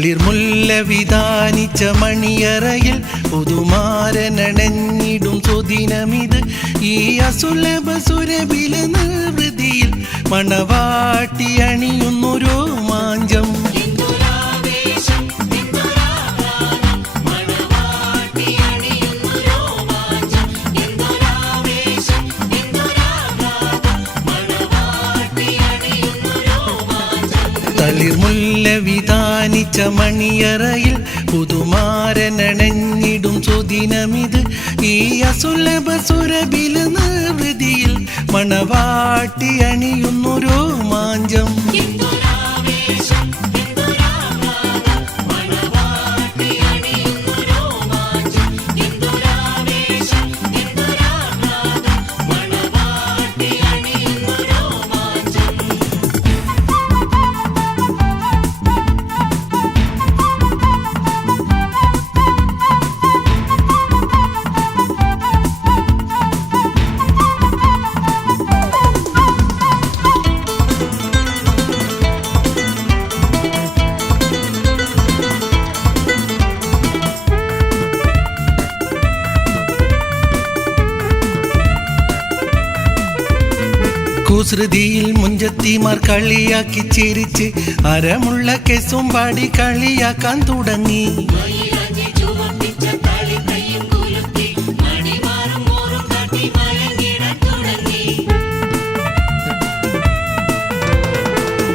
തളിർമുല്ല വിധാനിച്ച മണിയറയിൽ പുതുമാരനണഞ്ഞിടും സുദിനമിത്. ഈ അസുലഭ സുരഭില നിർവൃതിയിൽ മണവാട്ടി അണിയുന്നു രോമാഞ്ചം. തളിർമുല്ല വിധാനിച്ച മണിയറയിൽ പുതുമാരനണഞ്ഞിടും സുദിനമിത്. ഈ അസുലഭ സുരഭില നിർവൃതിയിൽ മണവാട്ടി അണിയുന്നു രോമാഞ്ചം. കുസൃതിയിൽ മുഞ്ചത്തിമാർ കളിയാക്കി ചിരിച്ച് അരമുള്ള കെസും പാടി കളിയാക്കാൻ തുടങ്ങി.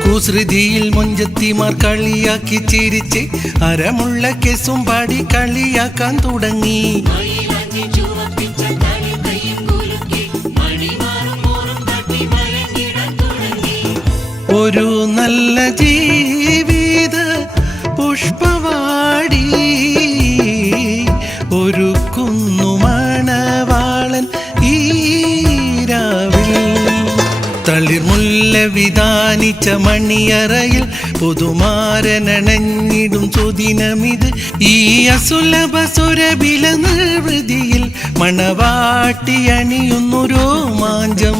കുസൃതിയിൽ മുഞ്ചത്തിമാർ കളിയാക്കി ചിരിച്ച് അരമുള്ള കെസും പാടി കളിയാക്കാൻ തുടങ്ങി. ഒരു നല്ല ജീവിത പുഷ്പവാടി ഒരുക്കുന്നു മണവാളൻ ഈരാവിൽ. തളിർമുല്ല വിധാനിച്ച മണിയറയിൽ പുതുമാരനണഞ്ഞിടും സുദിനമിത്. ഈ അസുലഭ സുരഭില നിർവൃതിയിൽ മണവാട്ടി അണിയുന്നു രോമാഞ്ചം.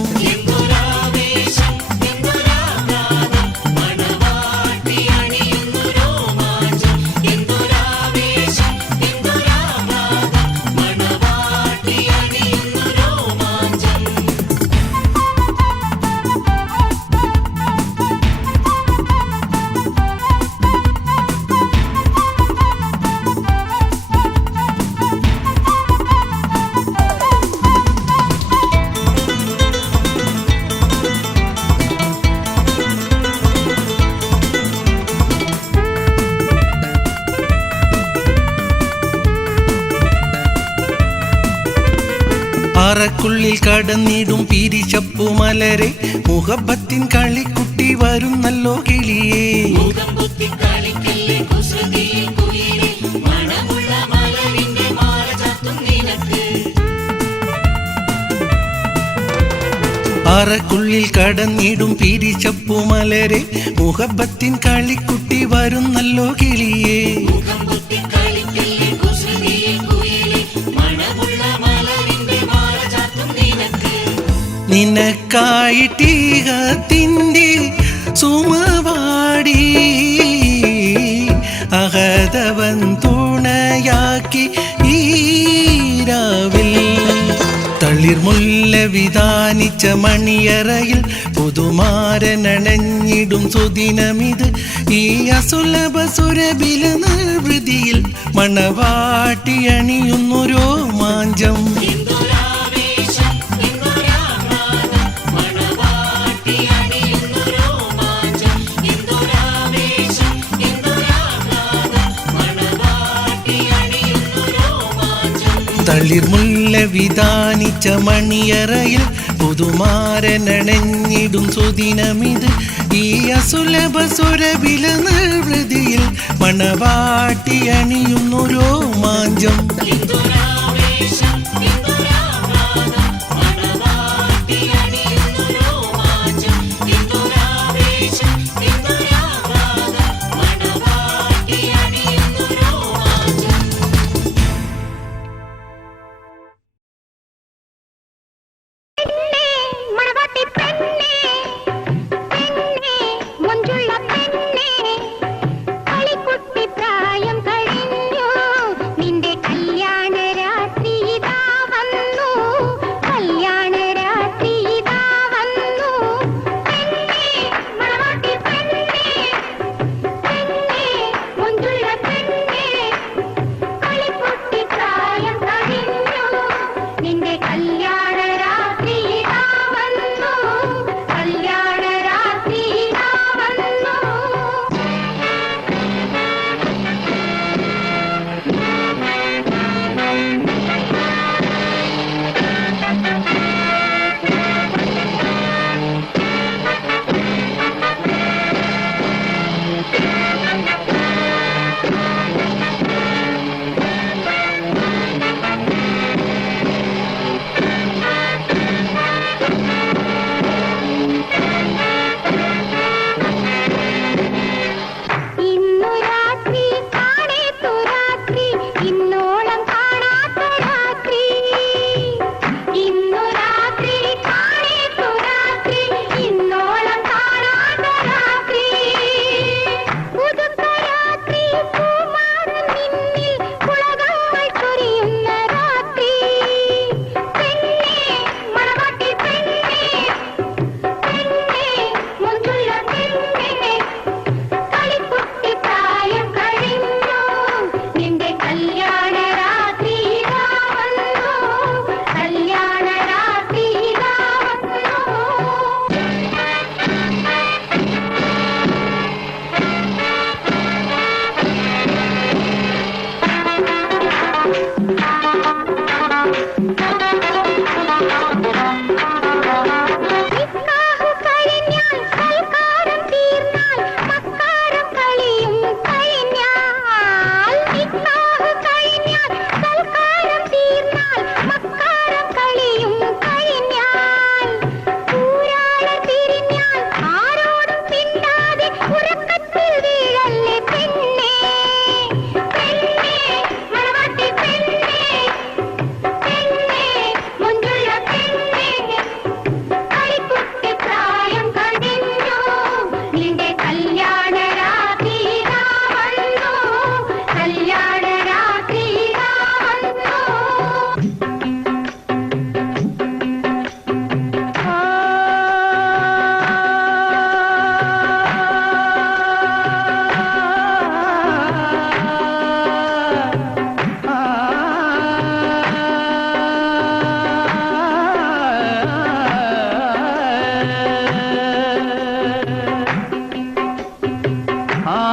അറക്കുള്ളിൽ കടന്നിടും പിരിശപ്പു മലരെ മുഹബത്തിൻ കളിക്കുട്ടി വരുന്നല്ലോ കിളിയേ. അറക്കുള്ളിൽ കടന്നിടും പിരിശപ്പു മലരെ മുഹബത്തിൻ കളിക്കുട്ടി വരുന്നല്ലോ കിളിയേ. നിനക്കായിട്ടീകത്തിൻ്റെ സുമവാടി അഹദവൻ തുണയാക്കി ഈരാവിൽ. തളിർമുല്ല വിധാനിച്ച മണിയറയിൽ പുതുമാരനണഞ്ഞിടും സുദിനമിത്. ഈ അസുലഭ സുരഭില നിർവൃതിയിൽ മണവാട്ടി അണിയുന്നു രോമാഞ്ചം. തളിർമുല്ല വിധാനിച്ച മണിയറയിൽ പുതുമാരനണഞ്ഞിടും സുദിനമിത്. ഈ അസുലഭ സുരഭില നിർവൃതിയിൽ മണവാട്ടി അണിയുന്നു രോമാഞ്ചം. പെണ്ണേ, പെണ്ണേ, മഞ്ജുള്ള പെണ്ണേ, കളിക്കുട്ടി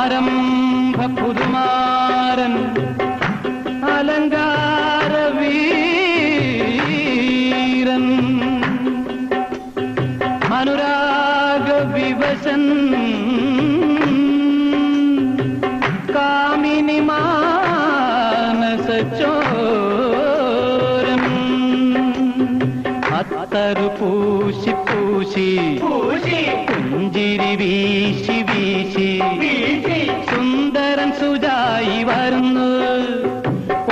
ആരംഭ പുതുമാരൻ അലങ്കാര വീരൻ അനുരാഗ വിവശൻ കാമിനി മാനസച്ചോരൻ അത്തറു പൂശി പൂശി പുഞ്ചിരി വീശി വീശി സുന്ദരൻ സുജായി വരുന്നു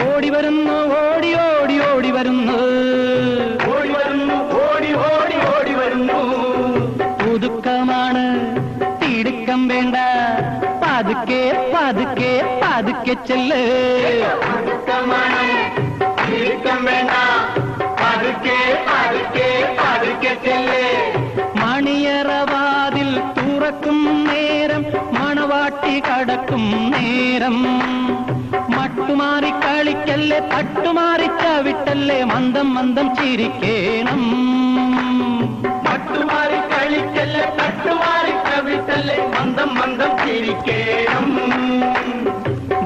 ഓടി വരുന്നു ഓടി ഓടി ഓടി വരുന്നു ഓടി വരുന്നു ഓടി ഓടി ഓടി വരുന്നു പുതുക്കമാണ് തിടുക്കം വേണ്ട പതുക്കെ പതുക്കെ പതുക്കെ ചെല്ല് പുതുക്കമാണ് തിടുക്കം വേണ്ട പതുക്കെ പതുക്കെ പതുക്കെ ചെല്ല് മണിയറവാതിൽ തുറക്കും നേരം മണവാട്ടി കടക്കും നേരം മട്ടുമാറി കളിക്കല്ലേ തട്ടുമാറി ചവിട്ടല്ലേ മന്ദം മന്ദം ചിരിക്കേണം മട്ടുമാറി കളിക്കല്ലേ തട്ടുമാറി ചവിട്ടല്ലേ മന്ദം മന്ദം ചിരിക്കേണം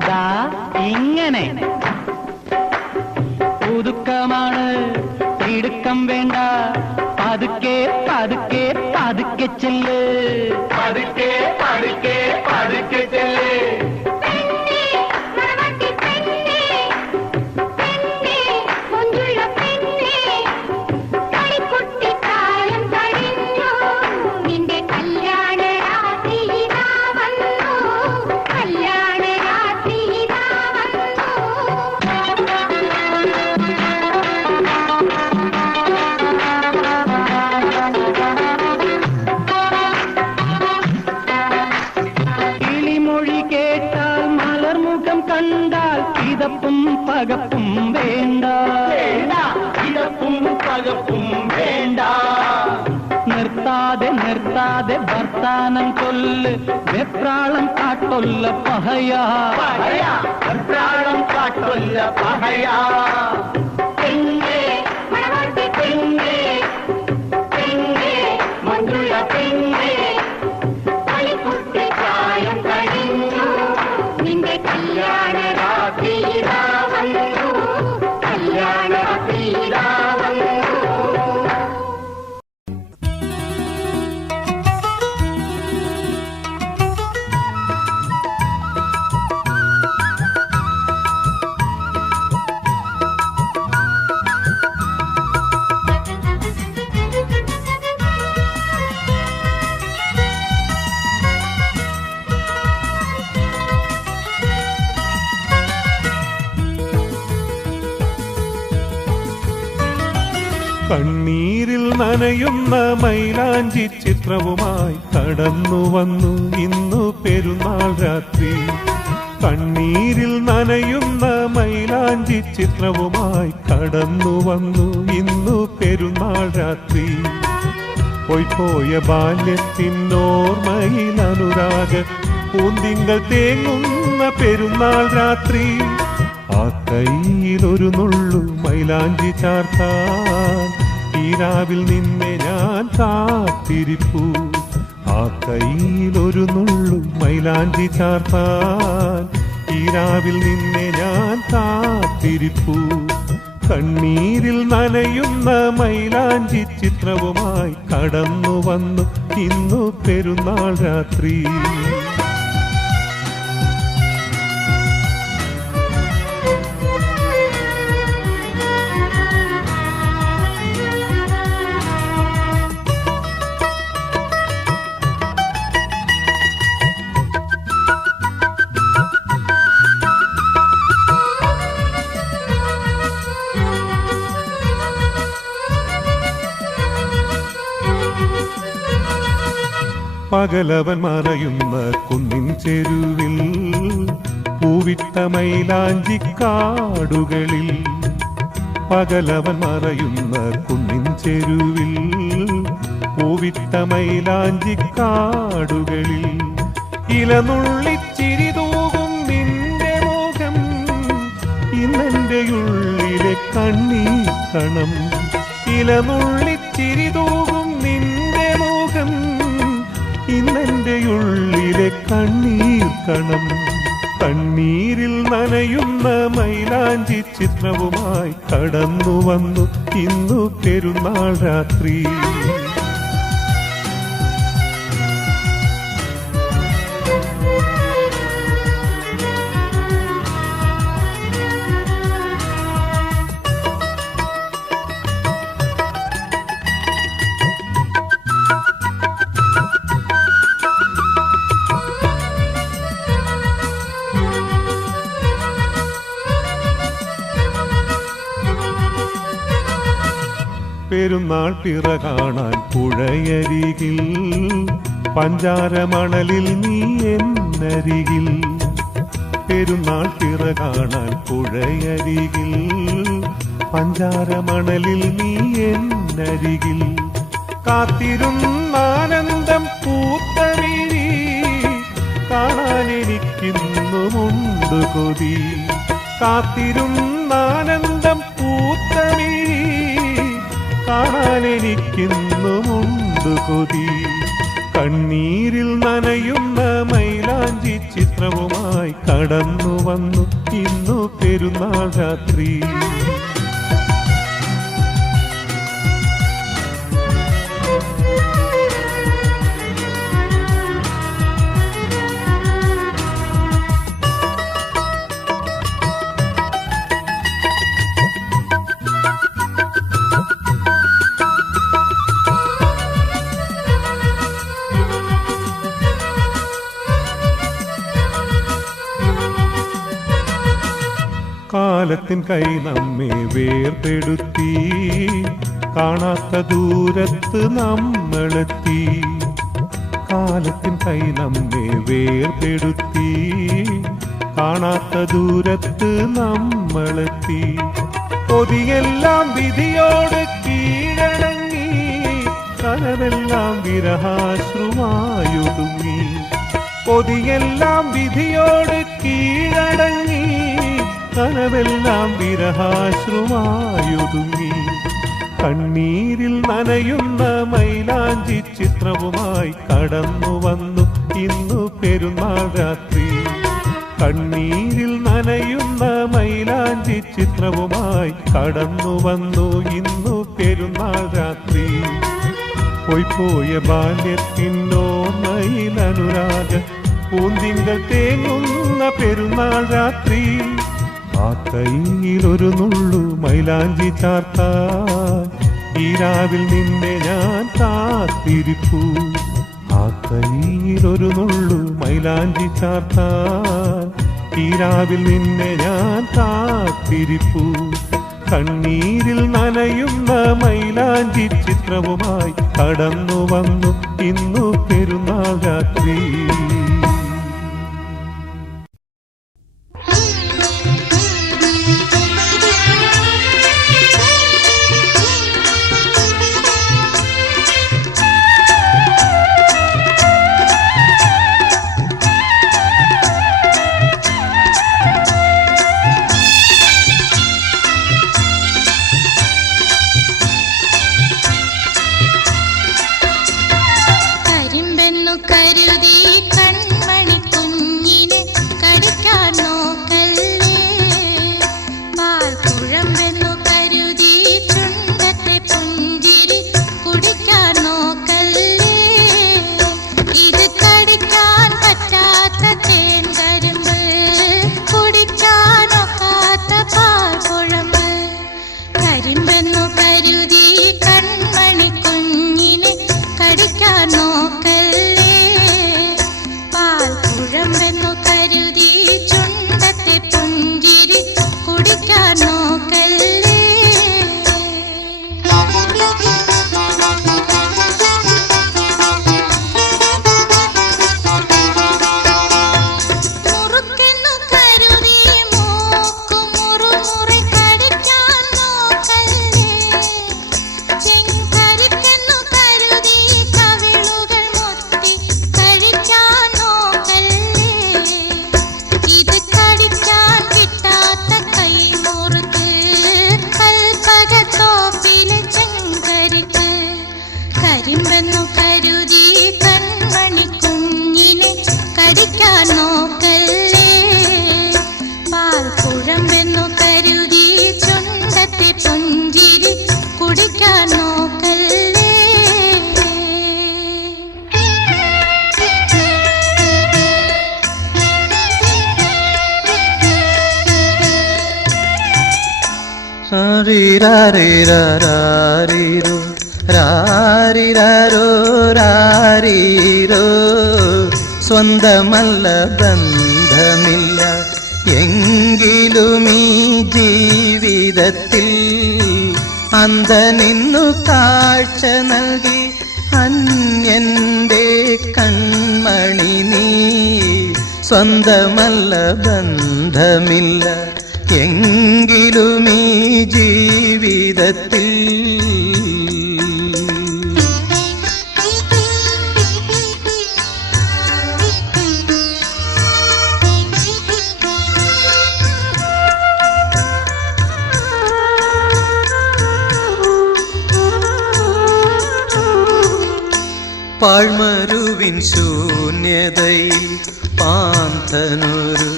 ദാ ഇങ്ങനെ പുതുക്കമാണ് തിടുക്കം വേണ്ട പതുക്കെ പതുക്കെ പതുക്കെ ചെല്ല് പതുക്കെ പതുക്കെ പതുക്കെ ചെല്ല് കണ്ടാൽ ഇതപ്പും പകപ്പും വേണ്ട ഇതപ്പും പകപ്പും വേണ്ട നിർത്താതെ നിർത്താതെ വർത്താനം ചൊല്ല് വെപ്രാളം കാട്ടൊല്ല പഹയാ വെപ്രാളം കാട്ടൊല്ല പഹയാ പെണ്ണേ മണവാട്ടി പെണ്ണേ പെണ്ണേ മഞ്ജുള പെണ്ണേ കളിക്കുട്ടി പ്രായം കഴിഞ്ഞു നിന്റെ കല്യാണ രാത്രി വന്നു കല്യാണ രാത്രി വന്നു കണ്ണീരിൽ നനയുന്ന മൈലാഞ്ചി ചിത്രവുമായി കടന്നു വന്നു ഇന്നു പെരുന്നാൾ രാത്രി. കണ്ണീരിൽ നനയുന്ന മൈലാഞ്ചി ചിത്രവുമായി കടന്നു വന്നു ഇന്നു പെരുന്നാൾ രാത്രി. പോയ ബാല്യത്തിനോർമ്മയിൽ അനുരാഗ പൂന്തിങ്കൾ തേങ്ങുന്ന പെരുന്നാൾ രാത്രി. ആ കയ്യിലൊരു നുള്ളു മൈലാഞ്ചി ചാർത്താൻ ഈ രാവിൽ നിന്നെ ഞാൻ കാത്തിരിപ്പു. ആ കയ്യിലൊരു നുള്ളു മൈലാഞ്ചി ചാർത്താൻ ഈ രാവിൽ നിന്നെ ഞാൻ കാത്തിരിപ്പു. കണ്ണീരിൽ നനയുന്ന മൈലാഞ്ചി ചിത്രവുമായി കടന്നു വന്നു ഇന്നു പെരുന്നാൾ രാത്രി. പകലവൻ മറയുന്ന കുന്നിൻ ചെരുവിൽ പൂവിട്ട മൈലാഞ്ചിക്കാടുകളിൽ. പകലവൻ മറയുന്ന കുന്നിൻ ചെരുവിൽ പൂവിട്ട മൈലാഞ്ചിക്കാടുകളിൽ. ഇലനുള്ളിച്ചിരി തൂകും നിന്റെ മുഖം ഇന്നെന്റെ ഉള്ളിലെ കണ്ണീർ കണം. ഇലനുള്ളിച്ചിരി തൂകും നിന്റെ മുഖം ഇന്നെൻ്റെ ഉള്ളിലെ കണ്ണീർ കണം. കണ്ണീരിൽ നനയുന്ന മൈലാഞ്ചി ചിത്രവുമായി കടന്നു വന്നു ഇന്നു പെരുന്നാൾ രാത്രി. പെരുന്നാൾ പിറ കാണാൻ പുഴയരികിൽ, പഞ്ചാരമണലിൽ നീ എന്നരികിൽ. പെരുന്നാൾ പിറ കാണാൻ പുഴയരികിൽ, പഞ്ചാരമണലിൽ നീ എന്നരികിൽ. കാത്തിരുന്നാനന്ദം പൂത്തമിഴി കാണാൻ എനിക്കിന്നുമുണ്ട് കൊതി. കാത്തിരുന്നാനന്ദം പൂത്തമിഴി കാണാൻ എനിക്കിന്നുമുണ്ട് കൊതി. കണ്ണീരിൽ നനയുന്ന മൈലാഞ്ചി ചിത്രവുമായി കടന്നു വന്നു ഇന്നു പെരുന്നാൾ രാത്രി. കാലത്തിൻ കൈ നമ്മെ വേർപെടുത്തി, കാണാത്ത ദൂരത്ത് നമ്മളെത്തി. കാലത്തിൻ കൈ നമ്മെ വേർപെടുത്തി, കാണാത്ത ദൂരത്ത് നമ്മളെത്തി. കൊതിയെല്ലാം വിധിയോട് കീഴടങ്ങി, കനവെല്ലാം വിരഹാശ്രുമായൊതുങ്ങി. കൊതിയെല്ലാം വിധിയോട് കീഴടങ്ങി, കനവെല്ലാം വിരഹാശ്രുമായൊതുങ്ങി. കണ്ണീരിൽ നനയുന്ന മൈലാഞ്ചി ചിത്രവുമായി കടന്നു വന്നു ഇന്നു പെരുന്നാൾ രാത്രി. കണ്ണീരിൽ നനയുന്ന മൈലാഞ്ചി ചിത്രവുമായി കടന്നു വന്നു ഇന്നു പെരുന്നാൾ രാത്രി. പോയ ബാല്യത്തിനോർമ്മയിൽ അനുരാഗ പൂന്തിങ്കൾ തേങ്ങുന്ന പെരുന്നാൾ രാത്രി. ആ കൈയിലൊരു നുള്ളു മൈലാഞ്ചി ചാർത്താൻ ഈ രാവിൽ നിന്നെ ഞാൻ കാത്തിരിപ്പു. ആ കൈയിലൊരു നുള്ളു മൈലാഞ്ചി ചാർത്താൻ ഈ രാവിൽ നിന്നെ ഞാൻ കാത്തിരിപ്പു. കണ്ണീരിൽ നനയുന്ന മൈലാഞ്ചി ചിത്രവുമായി കടന്നു വന്നു ഇന്നു പെരുന്നാൾ രാത്രി. കരുതി രീരാരീരാരീരോ രാരിരോ രാരീരോ സ്വന്തമല്ല ബന്ധമില്ല എങ്കിലും ഈ ജീവിതത്തിൽ അന്ധനിന്നു കാഴ്ച നൽകി അന്യന്റെ കൺമണി നീ സ്വന്തമല്ല ബന്ധമില്ല എങ്കിലും ഈ ജീവിതത്തിൽ പാഴ്മരുവിൻ ശൂന്യതയിൽ പാന്തനൊരു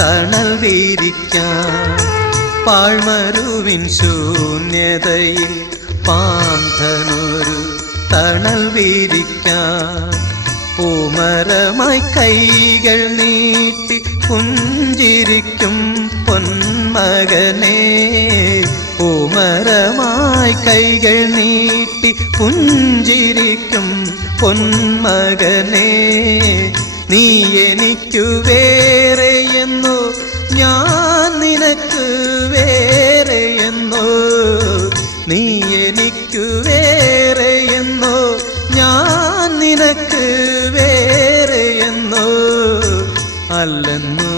തണൽ വീരിക്കാൻ പാഴ്മരുവിൻ ശൂന്യതയിൽ പാന്തനൊരു തണൽ വീരിക്കാൻ പൂമരമായി കൈകൾ നീട്ടി പുഞ്ചിരിക്കും പൊന്മകനെ പൂമരമായി കൈകൾ നീട്ടി പുഞ്ചിരിക്കും പൊന്മകനെ നീ എനിക്കു വേറെയെന്നോ ഞാൻ നിനക്ക് വേറെയെന്നോ നീ എനിക്കു വേറെയെന്നോ ഞാൻ നിനക്ക് വേറെയെന്നോ അല്ലെന്നു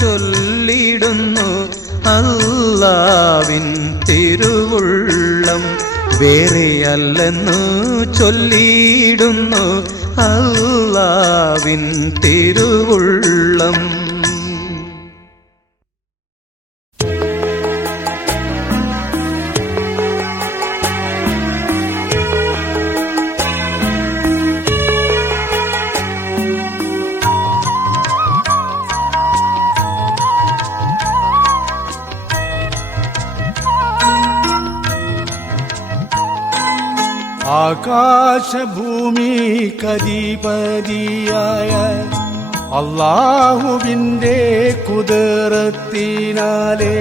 ചൊല്ലിടുന്നു അല്ലാവിൻ തിരുവുള്ളം വേറെയല്ലെന്നു ചൊല്ലിടുന്നു അല്ലാവിൻ തിരുവുള്ളം ആകാശഭൂമിക്കധിപതിയായ അല്ലാഹുവിൻ്റെ കുദറത്തിനാലെ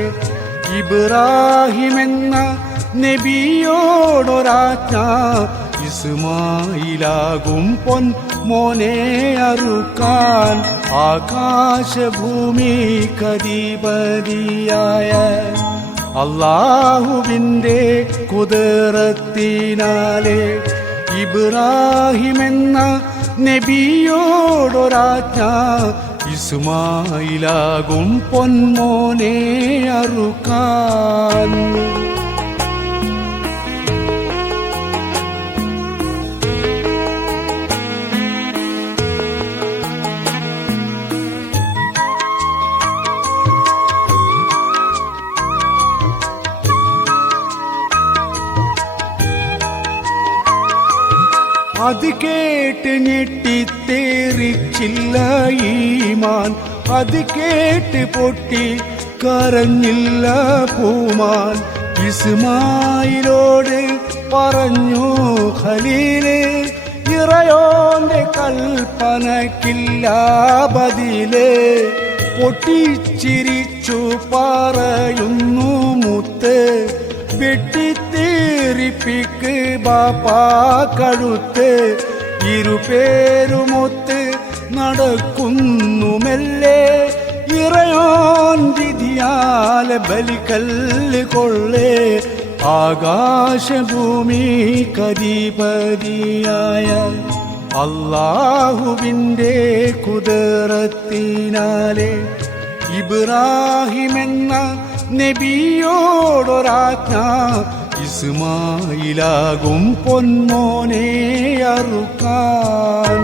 ഇബ്രാഹിമെന്ന നബിയോടൊരാജ്ഞ ഇസ്മായിലാകും പൊൻ മോനെ അറുക്കാൻ ആകാശഭൂമിക്കധിപതിയായ അല്ലാഹുവിൻ്റെ കുദറത്തിനാലെ ഇബ്രാഹിമെന്ന നബിയോടൊരാജ്ഞ ഇസ്മായിലാകും പൊന്മോനെ അറുക്കാൻ അത് കേട്ട് ഞെട്ടിത്തേറിച്ചില്ല ഈമാൻ അത് കേട്ട് പൊട്ടി കരഞ്ഞില്ല പൂമാൻ ഇസ്മായിലോട് പറഞ്ഞു ഖലീല് ഇറയോന്റെ കൽപ്പനക്കില്ല ബദില് പൊട്ടിച്ചിരിച്ചു പറയുന്നു മുത്ത് വെട്ടിത്തേറിപ്പിക്ക് ബാപ്പാ കഴുത്ത് ഇരുപേരുമൊത്ത് നടക്കുന്നു മെല്ലെ ഇറയോൻ വിധിയാലെ ബലിക്കല്ല് കൊള്ളേ ആകാശഭൂമി കധിപതിയായ അല്ലാഹുവിൻ്റെ കുദറത്തിനാലെ ഇബ്രാഹിമെന്ന നബിയോടൊരാജ്ഞ ഇസ്മായിലാകും പൊന്മോനെ അറുക്കാൻ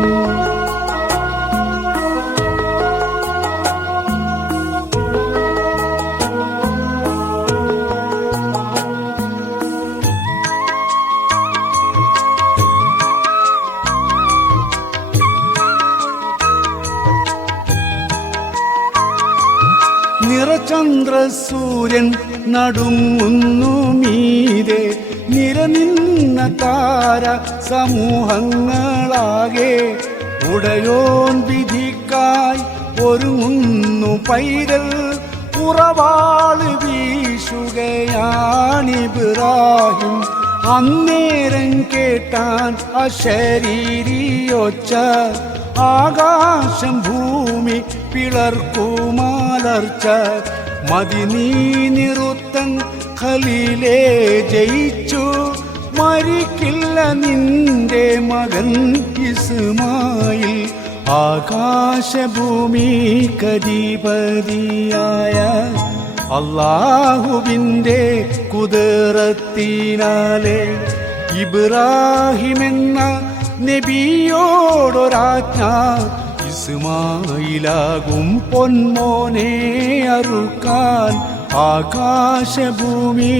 നിറചന്ദ്രസൂര്യൻ നടുങ്ങുന്നു മീതെ നിരനിന്ന താര സമൂഹങ്ങളാകെ ഉടയോൻ വിധിക്കായി ഒരുങ്ങുന്നു പൈതൽ ഉറവാള് വീശുകയാണിബ്രാഹിം. അന്നേരം കേട്ടാൻ അശരീരിയൊച്ച, ആകാശം ഭൂമി പിളർക്കുമാലർച്ച. മതി നീ നിറുത്തൻ ഖലീലേ ജയിച്ചു, മരിക്കില്ല നിന്റെ മകൻ ഇസ്മായിൽ. ആകാശഭൂമി കധിപതിയായ അല്ലാഹുവിൻ്റെ കുദറത്തിനാലെ ഇബ്രാഹിമെന്ന നബിയോടൊരാജ്ഞ, ഇസ്മായിലാകും പൊന്മോനെ അറുക്കാൻ. ആകാശഭൂമി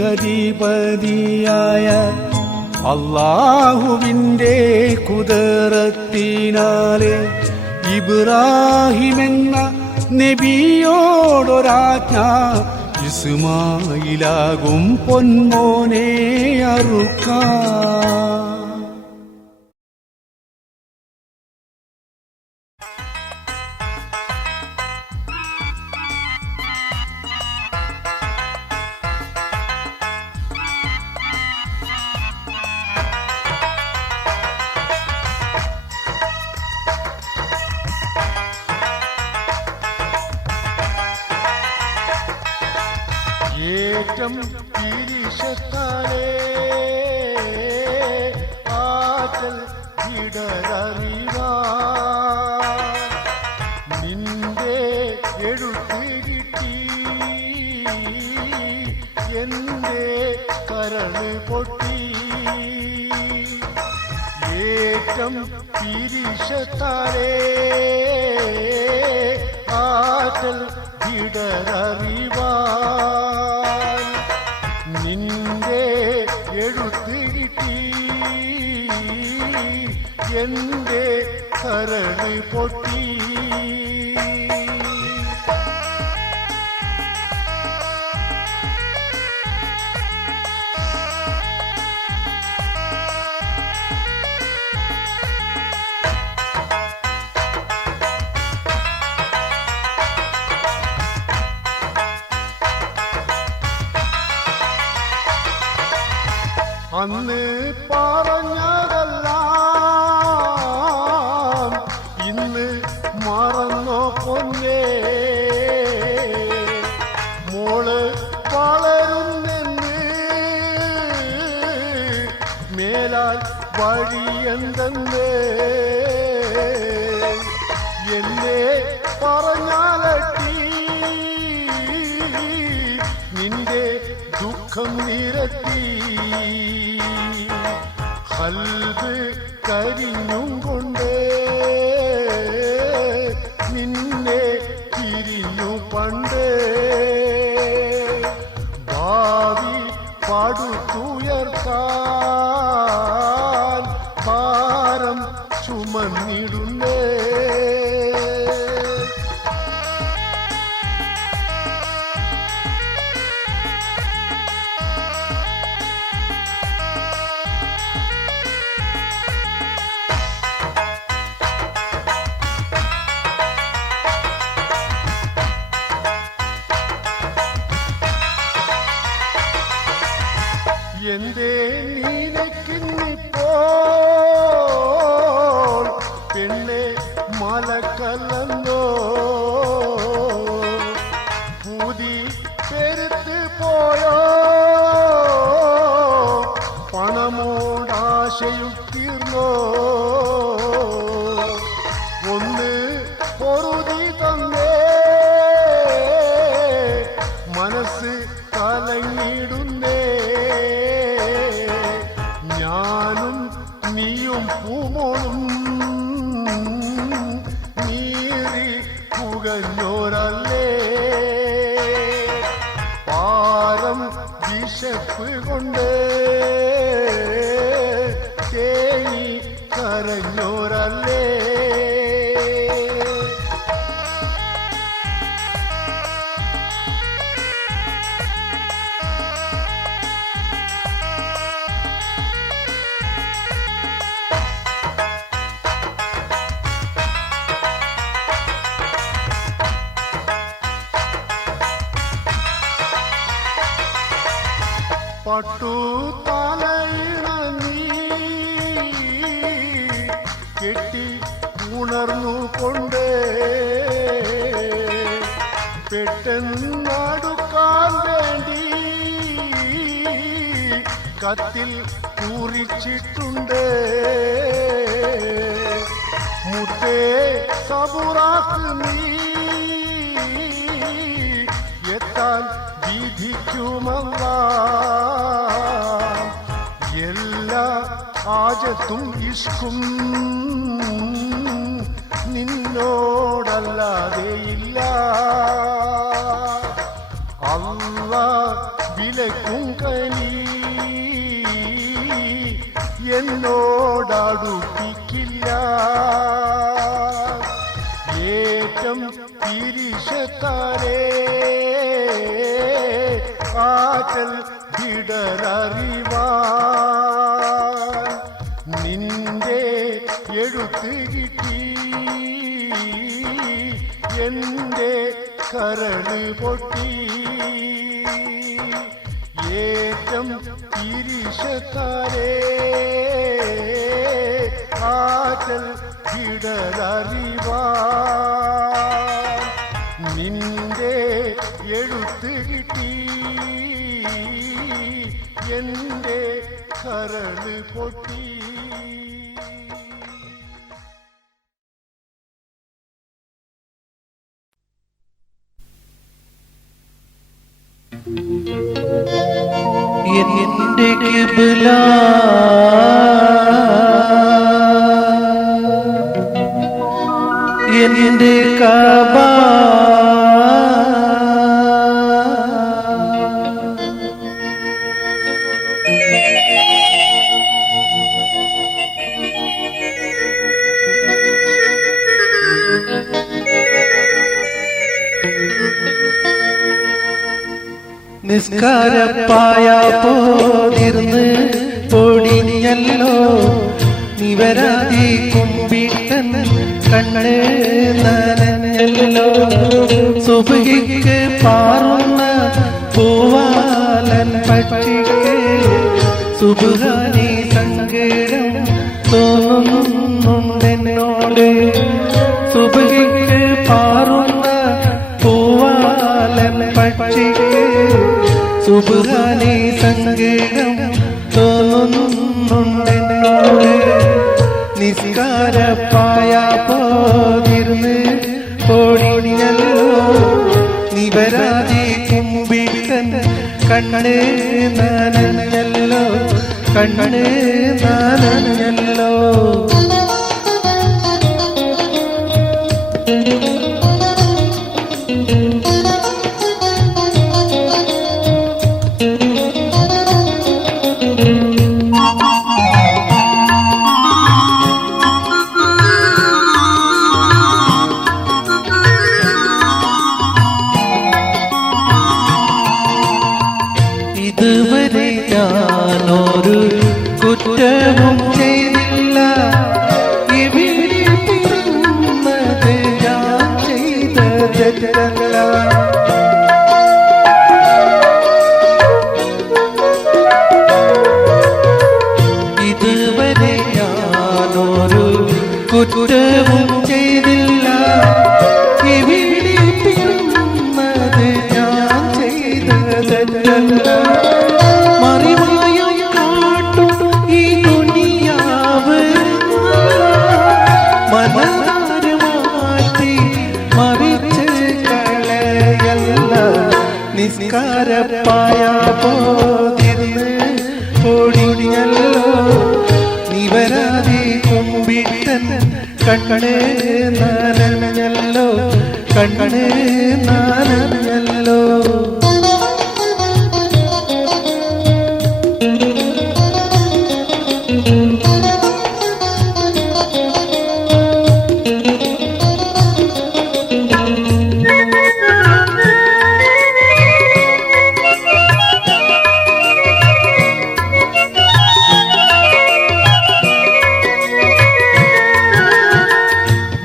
കധിപതിയായ അല്ലാഹുവിൻ്റെ കുദറത്തിനാലെ ഇബ്രാഹിമെന്ന നബിയോടൊരാജ്ഞ, ഇസ്മായിലാകും പൊന്മോനെ അറുക്കാൻ. ഏറ്റം തിരിശത്താലേ ആറ്റൽ ഇടറിവാ, നിന്റെ എഴുത്ത് കിട്ടി എന്റെ കരള് പൊട്ടി. ഏറ്റം തിരിശത്താലേ ആറ്റൽ ഇടറിവാ, നിന്റെ എഴുത്ത് കിട്ടി എന്റെ കരള് പൊട്ടി. അന്ന് പറഞ്ഞതെല്ലാം ഇന്ന് മറന്നോ പൊന്നേ, മോള് വളരുന്നെന്ന് മേലാൽ വഴിയെന്തെന്ന് എന്നെ പറഞ്ഞാലട്ടി നിന്റെ ദുഃഖം നിരത്തി. കൽബ് കരിഞ്ഞും കൊണ്ട് നിന്നെ തിരിഞ്ഞു പണ്ട്, ഭാവി പടുത്തുയർത്താൻ ഭാരം ചുമന്നിടുന്നേ. എന്തേ നീനക്കിന്നിപ്പോൾ പെണ്ണെ മലക്കല്ലോ, പൂതി പെരുത്ത് പോയോ പണമോടാശയും തീർന്നോ. ഒന്ന് പൊറുതി തന്നേ മനസ്സ് കലങ്ങിടുന്നേ. ഞാനും നീയും പൂമോളും നീറി പുകഞ്ഞോരല്ലേ, പാരം വിശപ്പ് കൊണ്ട് തേങ്ങി കരഞ്ഞോരല്ലേ. പട്ടു തലയിണങ്ങി കെട്ടി ഉണർന്നുകൊണ്ട് പെട്ടെന്നടുക്കാൻ വേണ്ടി കത്തിൽ കുറിച്ചിട്ടുണ്ട്. മുത്തേ സബുറാക്ക് നീ എത്താൻ വിധിക്കുമല്ല. എല്ലാ ആജത്തും ഇഷ്കും നിന്നോടല്ലാതെയില്ല. അല്ലാ വിലക്കും കനി എന്നോടടുപ്പിക്കില്ല. ഏറ്റം തിരിശത്താരേ ആറ്റൽ വിടരറിവാൻ നിന്റെ എഴുത്ത് കിട്ടി എന്റെ കരള് പൊട്ടി. ഏറ്റം തിരിശത്താരേ ആറ്റൽ വിടരറിവാൻ നിന്റെ എഴുത്ത് കിട്ടി എന്റെ കരള് പൊട്ടി. എന്റെ കിബ്ല എന്റെ കഅബ നിസ്കാരപ്പായ പോതിർന്ന് പൊടിഞ്ഞല്ലോ നിവരാതി കുമ്പിട്ടൻ കണ്ണ് നനഞ്ഞല്ലോ. സുബഹിക്ക് പാറുന്ന പൂവാലൻ പക്ഷിക്ക് സുബ്ഹാനി സങ്കടം തോന്നുന്നുണ്ടെന്നോട്. സുബഹിക്ക് പാറുന്ന പൂവാലൻ പക്ഷിക്ക് സുബ്ഹാനി സങ്കടം തോന്നുന്നുണ്ടെന്നോട്. നിസ്കാരപ്പായ പോതിർന്ന് പൊടിഞ്ഞല്ലോ നിവരാതി കുമ്പിട്ടൻ കണ്ണ് നനഞ്ഞല്ലോ കണ്ണ് നനഞ്ഞല്ലോ. ഇതുവരെ ഞാനൊരു കുറ്റവും ചെയ്തില്ല. ഇവിടെ പിറന്നത് ഞാൻ ചെയ്ത തെറ്റല്ല. ഇതുവരെ ഞാനൊരു കുറ്റവും ചെയ്തില്ല. ഇവിടെ പിറന്നത് ഞാൻ ചെയ്ത തെറ്റല്ല. മറിമായം കാട്ടും ഈ ദുനിയാവ് മനതാര് മാറ്റി മറിച്ച് കളയല്ല. നിസ്കാരപ്പായ പോതിർന്ന് പൊടിഞ്ഞല്ലോ നിവരാതി കുമ്പിട്ടൻ കണ്ണ് നനഞ്ഞല്ലോ കണ്ണ് നനഞ്ഞല്ലോ.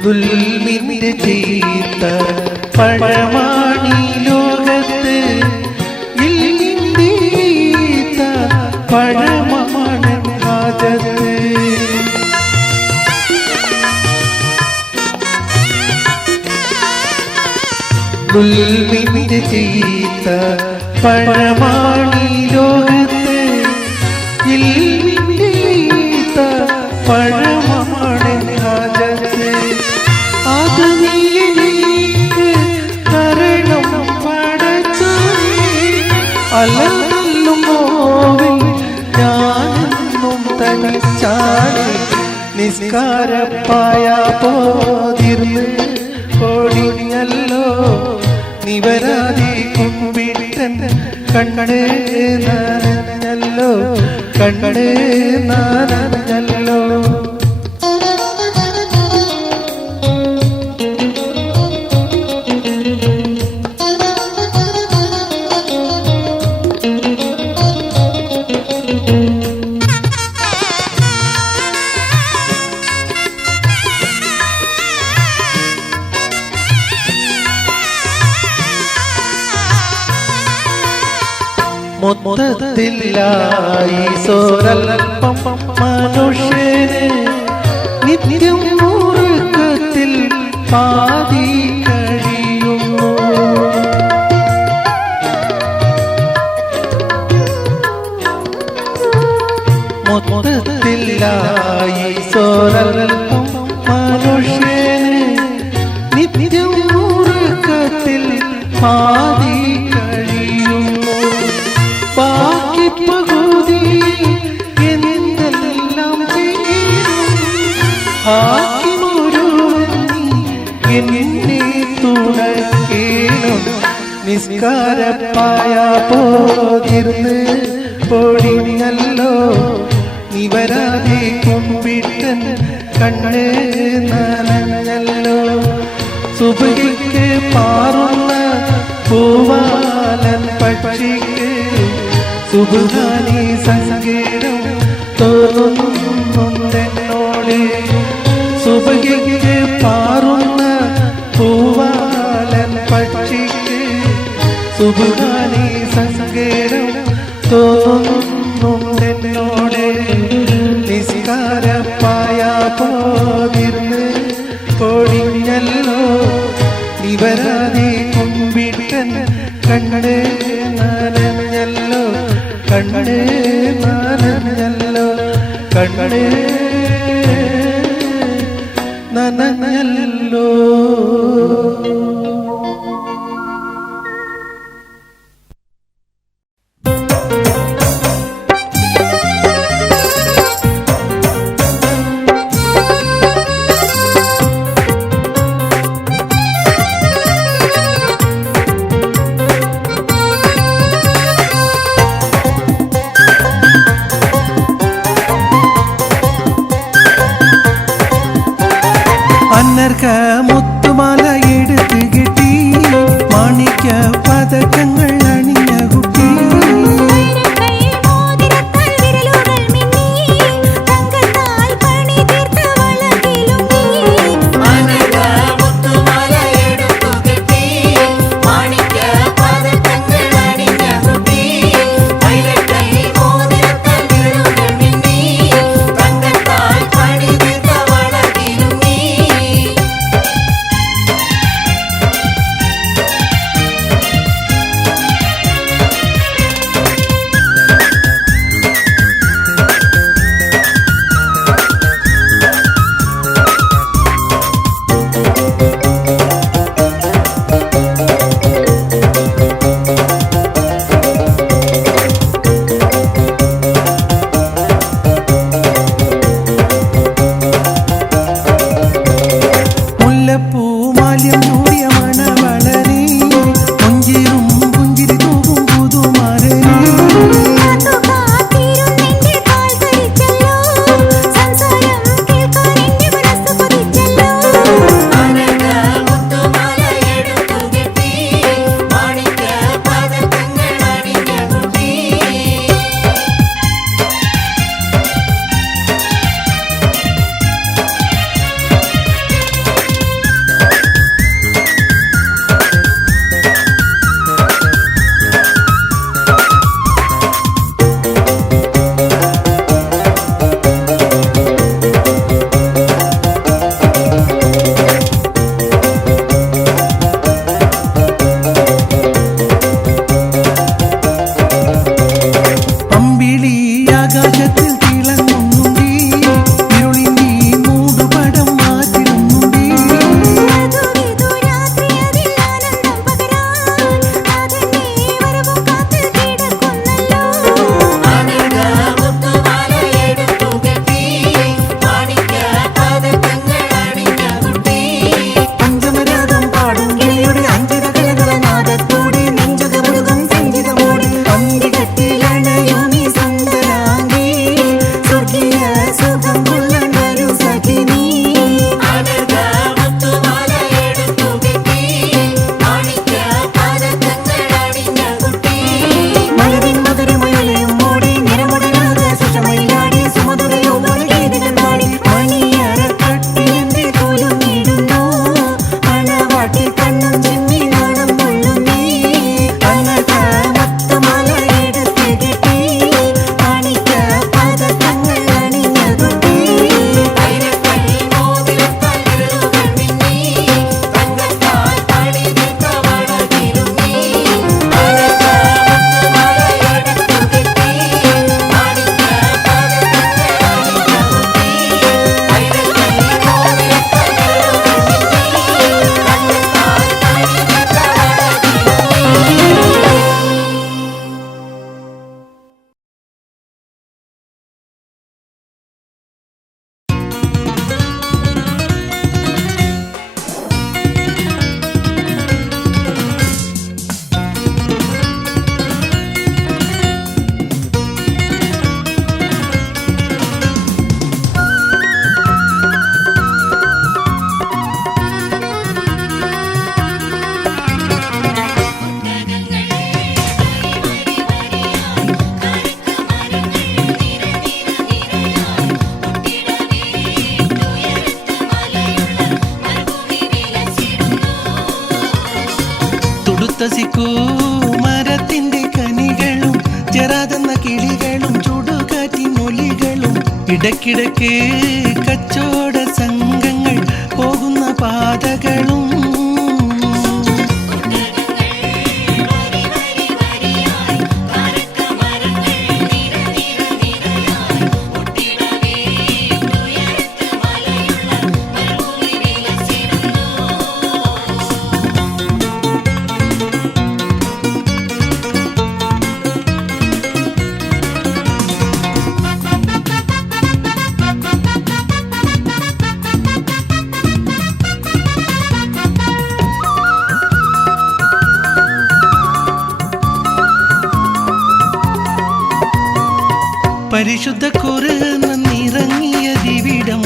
ദുൽമിന്റെ ചീത്ത പഴമാണി ലോകത്ത് ഇല്ലിന്തീത്ത ദുൽമിന്റെ ചീത്ത പഴമാണി ലോകത്ത് ഇൽമിന്റെ ചീത്ത പഴമാണ് രാജത്ത് അത് നീ എനിക്ക് തരണം പടച്ചു അലതല്ലും നോവിൽ ഞാനെന്നും തനിച്ചാണ് നിസ്കാരപ്പായ പോതിർന്ന് ഓടിഞ്ഞല്ലോ നിവരാതി കുമ്പിട്ടൻ കണ്ണേ നനഞ്ഞല്ലോ കണ്ണേ നനഞ്ഞല്ലോ മൊത്തത്തിലായി സോരൽപ്പം മനുഷ്യന് നിത്യം മുറുക്കത്തിൽ പാതി കഴിയുന്നു മൊത്തത്തിലായി സോരൽപ്പം മനുഷ്യന് നിത്യം മുറുക്കത്തിൽ പാതി കഴിയുന്നു ബാക്കി പകുതി എന്തെല്ലാം ചെയ്യും ആക്കി മുഴുവൻ എന്നെ തുണക്കേണം നിസ്കാരപ്പായ പോതിർന്ന് പൊടിഞ്ഞല്ലോ നിവരാതെ കുമ്പിട്ടൻ കണ്ണേ നനഞ്ഞല്ലോ സുബഹിക്ക് പാറുന്ന പൂവാലൻ പക്ഷിക്ക് സുബാനി സങ്കേതം തോന്നുന്നോട് സുബഹിക്ക് പാറുന്ന പൂവാലൻ പക്ഷിക്ക് സുബാനി സങ്കേതം തോന്നുന്നോട് നിസ്കാരപ്പായ പോതിർന്ന് പൊടിഞ്ഞല്ലോ നിവരാതെ കുമ്പിട്ടൻ കണ്ണേ നനഞ്ഞല്ലോ കണ്ണേ നനഞ്ഞല്ലോ കണ്ണേ നനഞ്ഞല്ലോ അന്നർക്ക മുത്തുമാല എടുത്ത് കിട്ടി മാണിക്യ പതക്കങ്ങൾ അണിഞ്ഞ കുട്ടി തുടുത്തസിക്കൂ മരത്തിന്റെ കനികളും ചെറാതെന്ന കിളികളും ചുടുകാറ്റിനൊലികളും ഇടയ്ക്കിടയ്ക്ക് കച്ചോട സംഘങ്ങൾ പോകുന്ന പാതകളും പരിശുദ്ധ ഖുർആൻ നിറങ്ങിയ ദിവിടം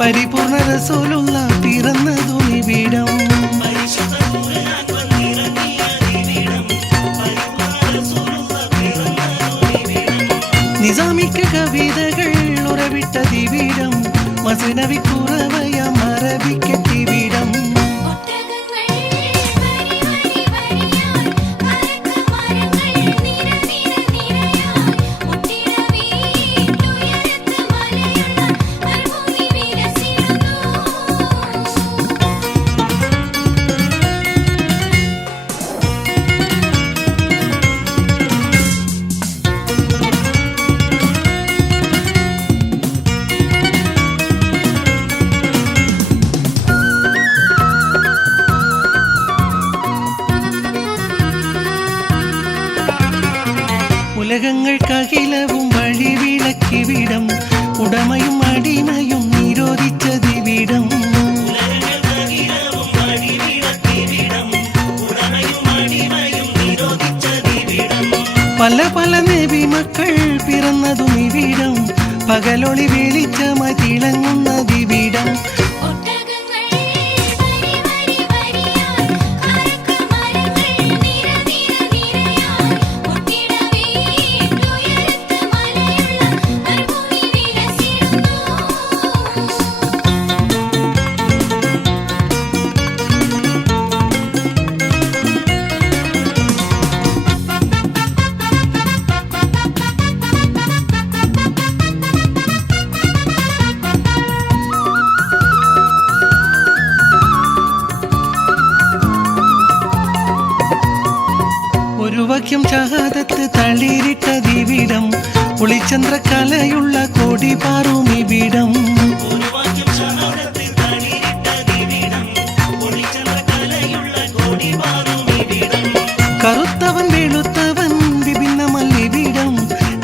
പരിപൂർണ റസൂലുള്ള പിറന്നതും ഇവിടം നിസാമിക്ക് കവിതകൾ ഉറവിട്ട ദിവിടം മസ്നവി കുറവയ മറവിക്കെത്തിവിടം ഉലകങ്ങൾക്കഖിലവും വഴിവിളക്കിവിടം ഉടമയും അടിമയും നിരോധിച്ചതിവിടം പല പല നബി മക്കൾ പിറന്നതും ഇവിടം പകലൊളി വെളിച്ചമായി തിളങ്ങുന്നതിവിടം വാക്യം ഷഹാദത്ത് തളിരിട്ട ദിവിടം പുളിചന്ദ്രകലയുള്ള കോടി പാറും ഇവിടം കറുത്തവൻ വെളുത്തവൻ വിഭിന്നമല്ലിവിടം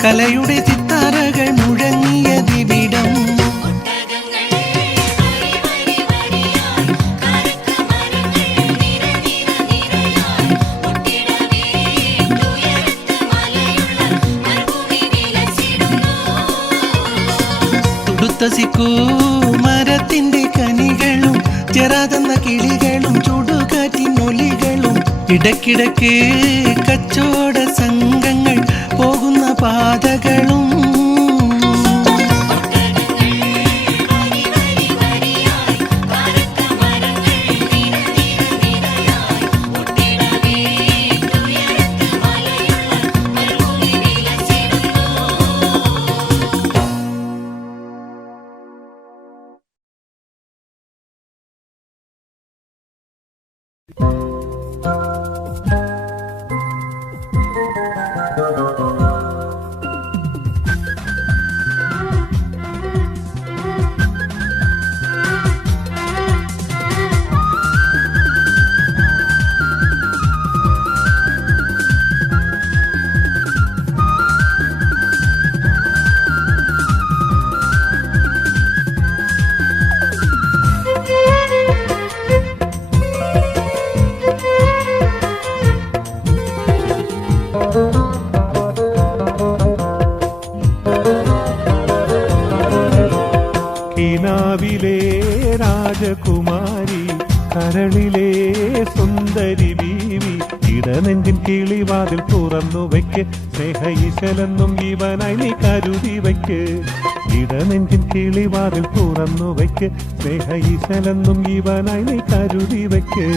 കലയുടെ സിത്താരകൾ മുഴങ്ങിയ ദിവിടം തുടുത്തസിക്കൂ മരത്തിന്റെ കനികളും ചെറാതെന്ന കിളികളും ചുടുകാറ്റിനൊലികളും ഇടയ്ക്കിടയ്ക്ക് കച്ചോട സംഘങ്ങൾ പോകുന്ന പാതകളും കിനാവിലെ രാജകുമാരി കരളിലെ സുന്ദരി ബീവി ഇടനെഞ്ചിൻ കിളിവാതിൽ തുറന്നു വയ്ക്ക് സ്നേഹയിശലെന്നും ഇവനായി നീ കരുതി വയ്ക്ക് ഇടനെഞ്ചിൻ കിളിവാതിൽ തുറന്നു വയ്ക്ക് സ്നേഹയിശലെന്നും ഇവനായി നീ കരുതി വയ്ക്ക്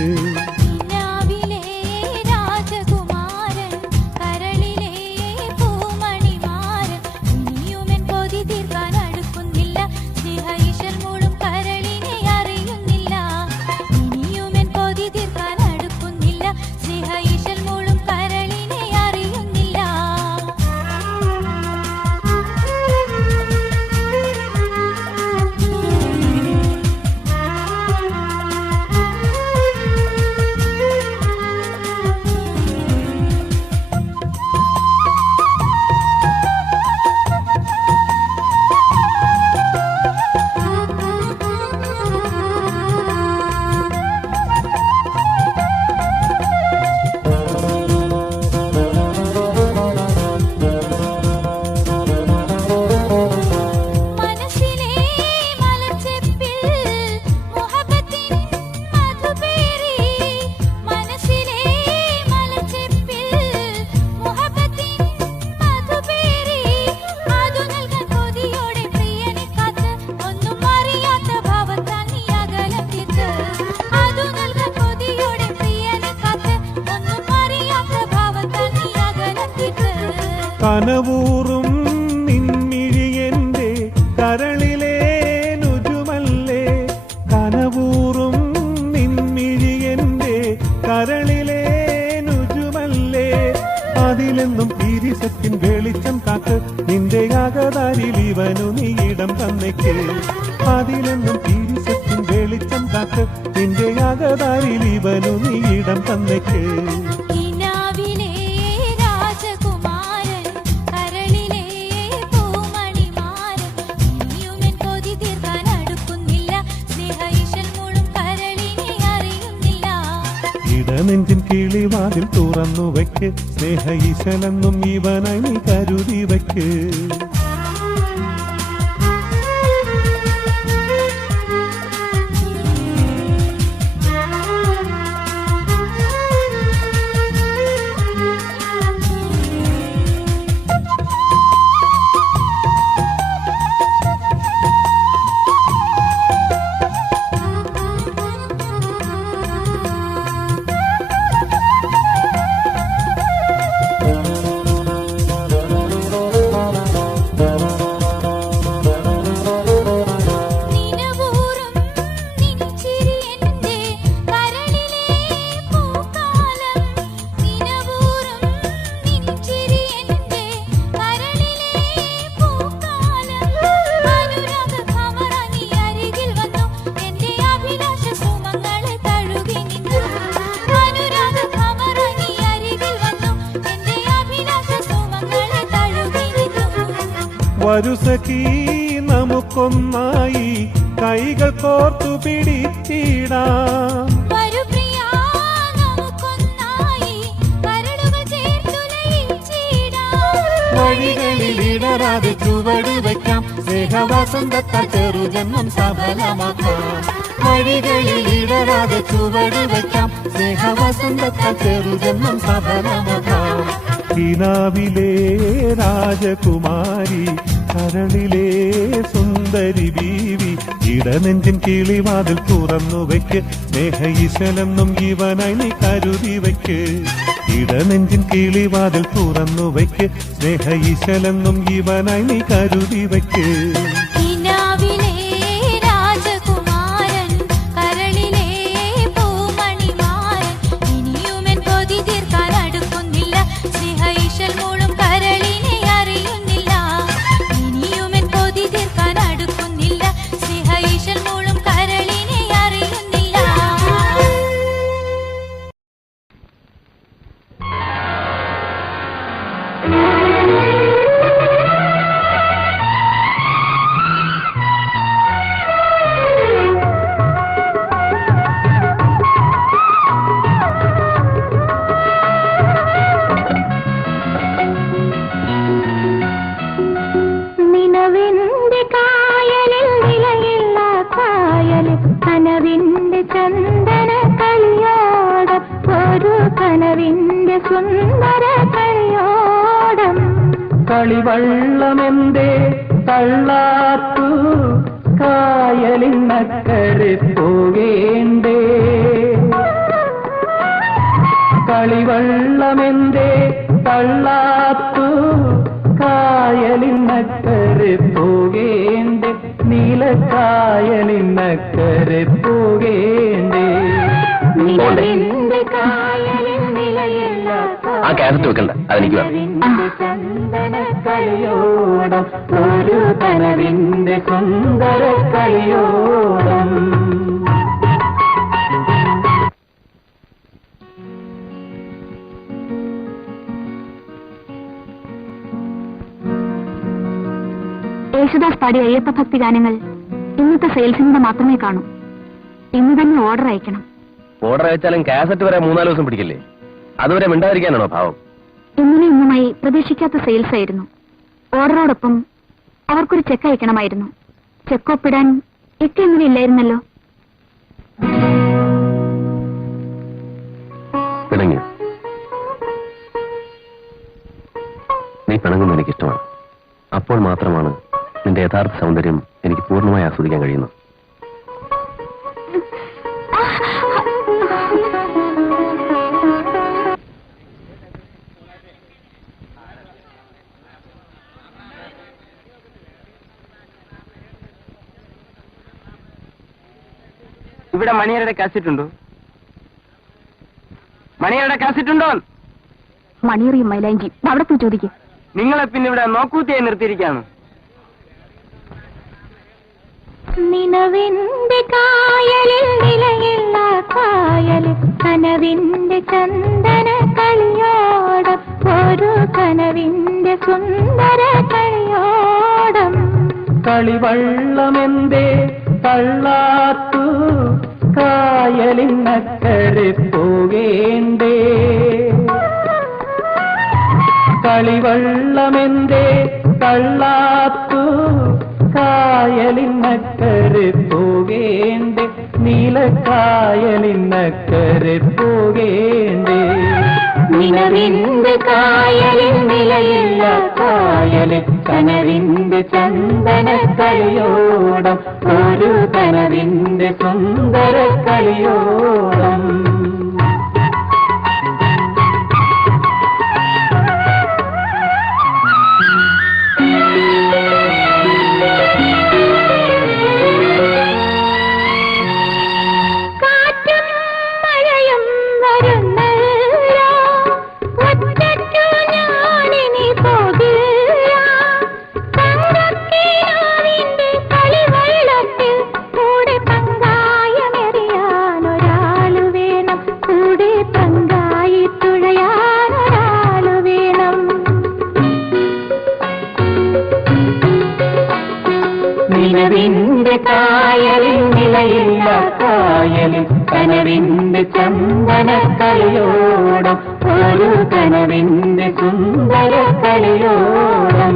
കനവൂറും നിൻമിഴി എന്റെ കരളിലെ നുജുമല്ലേ, കനവൂറും നിൻമിഴി എന്റെ കരളിലെ നുജുമല്ലേ, അതിലെന്നും തിരിസത്തിൻ വെളിച്ചം കാക്ക്, നിന്റെ അകതാരിൽ ഇവനു നീ ഇടം തന്നേക്ക്. അതിലെന്നും തിരിസത്തിൻ വെളിച്ചം കാക്ക്, നിന്റെ അകതാരിൽ ഇവനു നീ ഇടം തന്നേക്ക്. നെഞ്ചിൻ കിളിവാതിൽ തുറന്നു വയ്ക്ക്, സ്നേഹ ഈശലെന്നും ഇവനായി നീ കരുതി വയ്ക്ക്. വരുസഖി നമുക്കൊന്നായി കൈകൾ കോർത്തു പിടിച്ചിടാം, വഴികളിൽ ഇടറാതെ ചുവട് വയ്ക്കാം, സ്നേഹവസന്തത്താൽ ചെറുജന്മം സഫലമാക്കാം. വഴികളിൽ ഇടറാതെ ചുവട് വയ്ക്കാം, സ്നേഹവസന്തത്താൽ ചെറുജന്മം സഫലമാക്കാം. കിനാവിലെ രാജകുമാരി, കരളിലെ സുന്ദരി ബീവി, ഇടനെഞ്ചിൻ കിളിവാതിൽ തുറന്നു വയ്ക്ക്, സ്നേഹ ഈശലെന്നും ഇവനായി നീ കരുതി വയ്ക്ക്. ഇടനെഞ്ചിൻ കിളിവാതിൽ തുറന്നു വയ്ക്ക്, സ്നേഹ ഈശലെന്നും ഇവനായി നീ കരുതി വയ്ക്ക്. കളിവള്ളമെന്തേ തള്ളാത്തു, കായലിനക്കരെ പോകേണ്ടേ, കളിവള്ളമെന്തേ തള്ളാത്തു, കായലിനക്കരെ പോകേണ്ടേ, നീലക്കായലിനക്കരെ പോകേണ്ടേ. ആ കാസറ്റ് വെക്കണ്ട, അതെനിക്ക് വേണം. കളിയോടം ഒരു കനവിന്റെ സുന്ദര കളിയോടം. യേശുദാസ് പാടിയ അയ്യപ്പ ഭക്തി ഗാനങ്ങൾ ഇന്നത്തെ സെയിൽസിന്റെ മാത്രമേ കാണൂ. ഇന്ന് തന്നെ ഓർഡർ അയക്കണം. ഓർഡർ അയച്ചാലും കാസറ്റ് വരെ 3-4 ദിവസം പിടിക്കില്ലേ? അതുവരെ മിണ്ടാതിരിക്കാനാണോ ഭാവം? ഇന്നലെ ഇന്നുമായി പ്രതീക്ഷിക്കാത്ത സെയിൽസ് ആയിരുന്നു. ഓർഡറോടൊപ്പം അവർക്കൊരു ചെക്ക് അയക്കണമായിരുന്നു. ചെക്ക് ഒപ്പിടാൻ ഇങ്ങനെ ഇല്ലായിരുന്നല്ലോ. പിണങ്ങി നീ പിണങ്ങുന്ന എനിക്കിഷ്ടമാണ്. അപ്പോൾ മാത്രമാണ് നിന്റെ യഥാർത്ഥ സൗന്ദര്യം എനിക്ക് പൂർണ്ണമായി ആസ്വദിക്കാൻ കഴിയുന്നത്. ഇവിടെ മണിയരുടെ കാസറ്റ് ഉണ്ടോ? മണിയരുടെ കാസറ്റ് ഉണ്ടോ? മണിയറിയും മൈലാഞ്ചി അവിടെ പോയി ചോദിക്കും. നിങ്ങളെ പിന്നെ ഇവിടെ നോക്കൂത്തിയായി നിർത്തിയിരിക്കാണ്. നിലവിന്റെ കായലിൽ നിലയുള്ള കായലിൽ കനവിന്റെ ചന്ദന കളിയോടം, ഒരു കനവിന്റെ സുന്ദര കളിയോടം. കളിവള്ളമെന്തേ തള്ളാത്തു, കായലിനക്കരെ പോകേണ്ടേ. കളിവള്ളമെന്തേ തള്ളാത്തു, കായലിനക്കരെ പോകേണ്ടേ. നീലക്കായലിനക്കരെ പോകേണ്ടേ. നിലവിന്റെ കായലിൽ നിലയില്ല കായലിൽ കനവിന്റെ ചന്ദന കളിയോടം, ഒരു കനവിന്റെ സുന്ദര കളിയോടം. നിലവിന്റെ കായലിൽ നിലയില്ല കായലിൽ കനവിന്റെ ചന്ദന കളിയോടം, ഒരു കനവിന്റെ സുന്ദര കളിയോടം.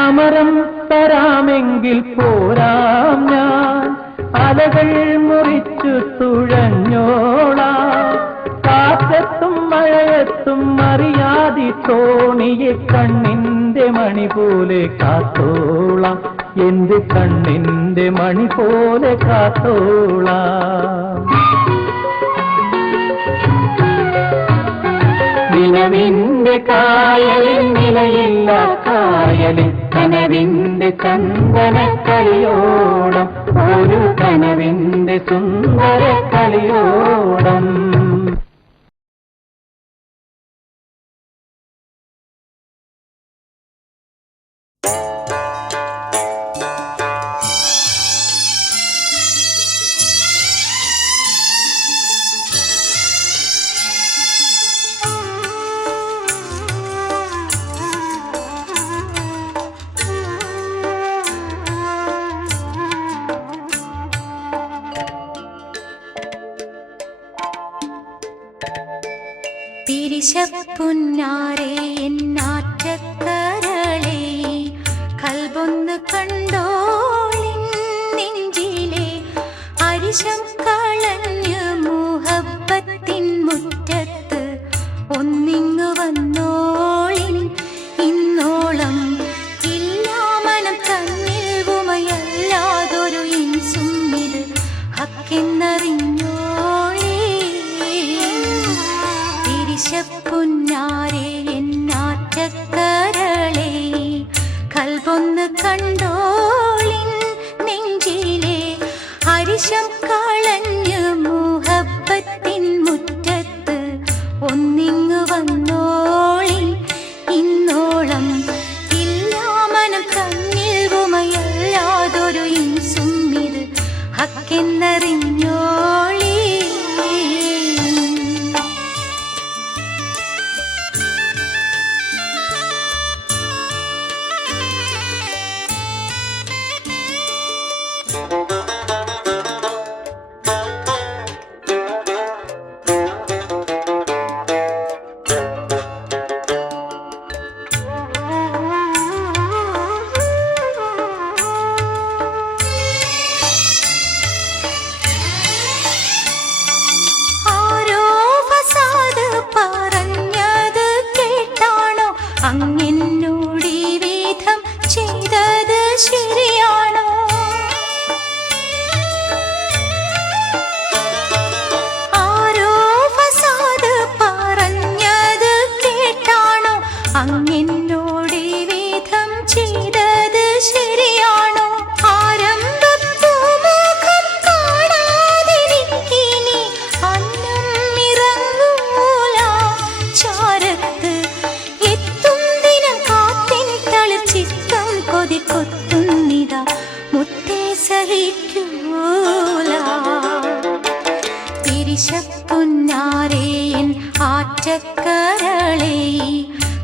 അമരം തരാമെങ്കിൽ പോരാം ഞാൻ, അലകൾ മുറിച്ചു തുഴഞ്ഞോളാം. കാറ്റത്തും മഴയത്തും അറിയാതി തോണിയെ കണ്ണിന്റെ മണി പോലെ കാത്തോളാം, എന്റെ കണ്ണിന്റെ മണി പോലെ കാത്തോളാം. നിലവിന്റെ കായലിൽ നിലയില്ല കായലിൽ കനവിന്റെ ചന്ദന കളിയോടം, ഒരു കനവിന്റെ സുന്ദര കളിയോടം. തിരിശപ്പുന്നാരേ എന്നാറ്റക്കരളേ, കൽബൊന്ന് കണ്ടോളിൻ നെഞ്ചിലെ അരിശം കളഞ്ഞ് മുഹബത്തിൻ മുറ്റത്ത് ഒന്നിങ്ങു വന്നോളിൻ. ഇന്നോളം ഇല്ലാ മനം തന്നിൽ ഉമയല്ലാതൊരു ഇൻസും ഇത് ഹക്കെന്നറിഞ്ഞോളേ. തിരിശപ്പുന്നാരേ എന്നാറ്റക്കരളേ, കൽബൊന്ന് കണ്ടോളിൻ നെഞ്ചിലെ അരിശം കളഞ്ഞ്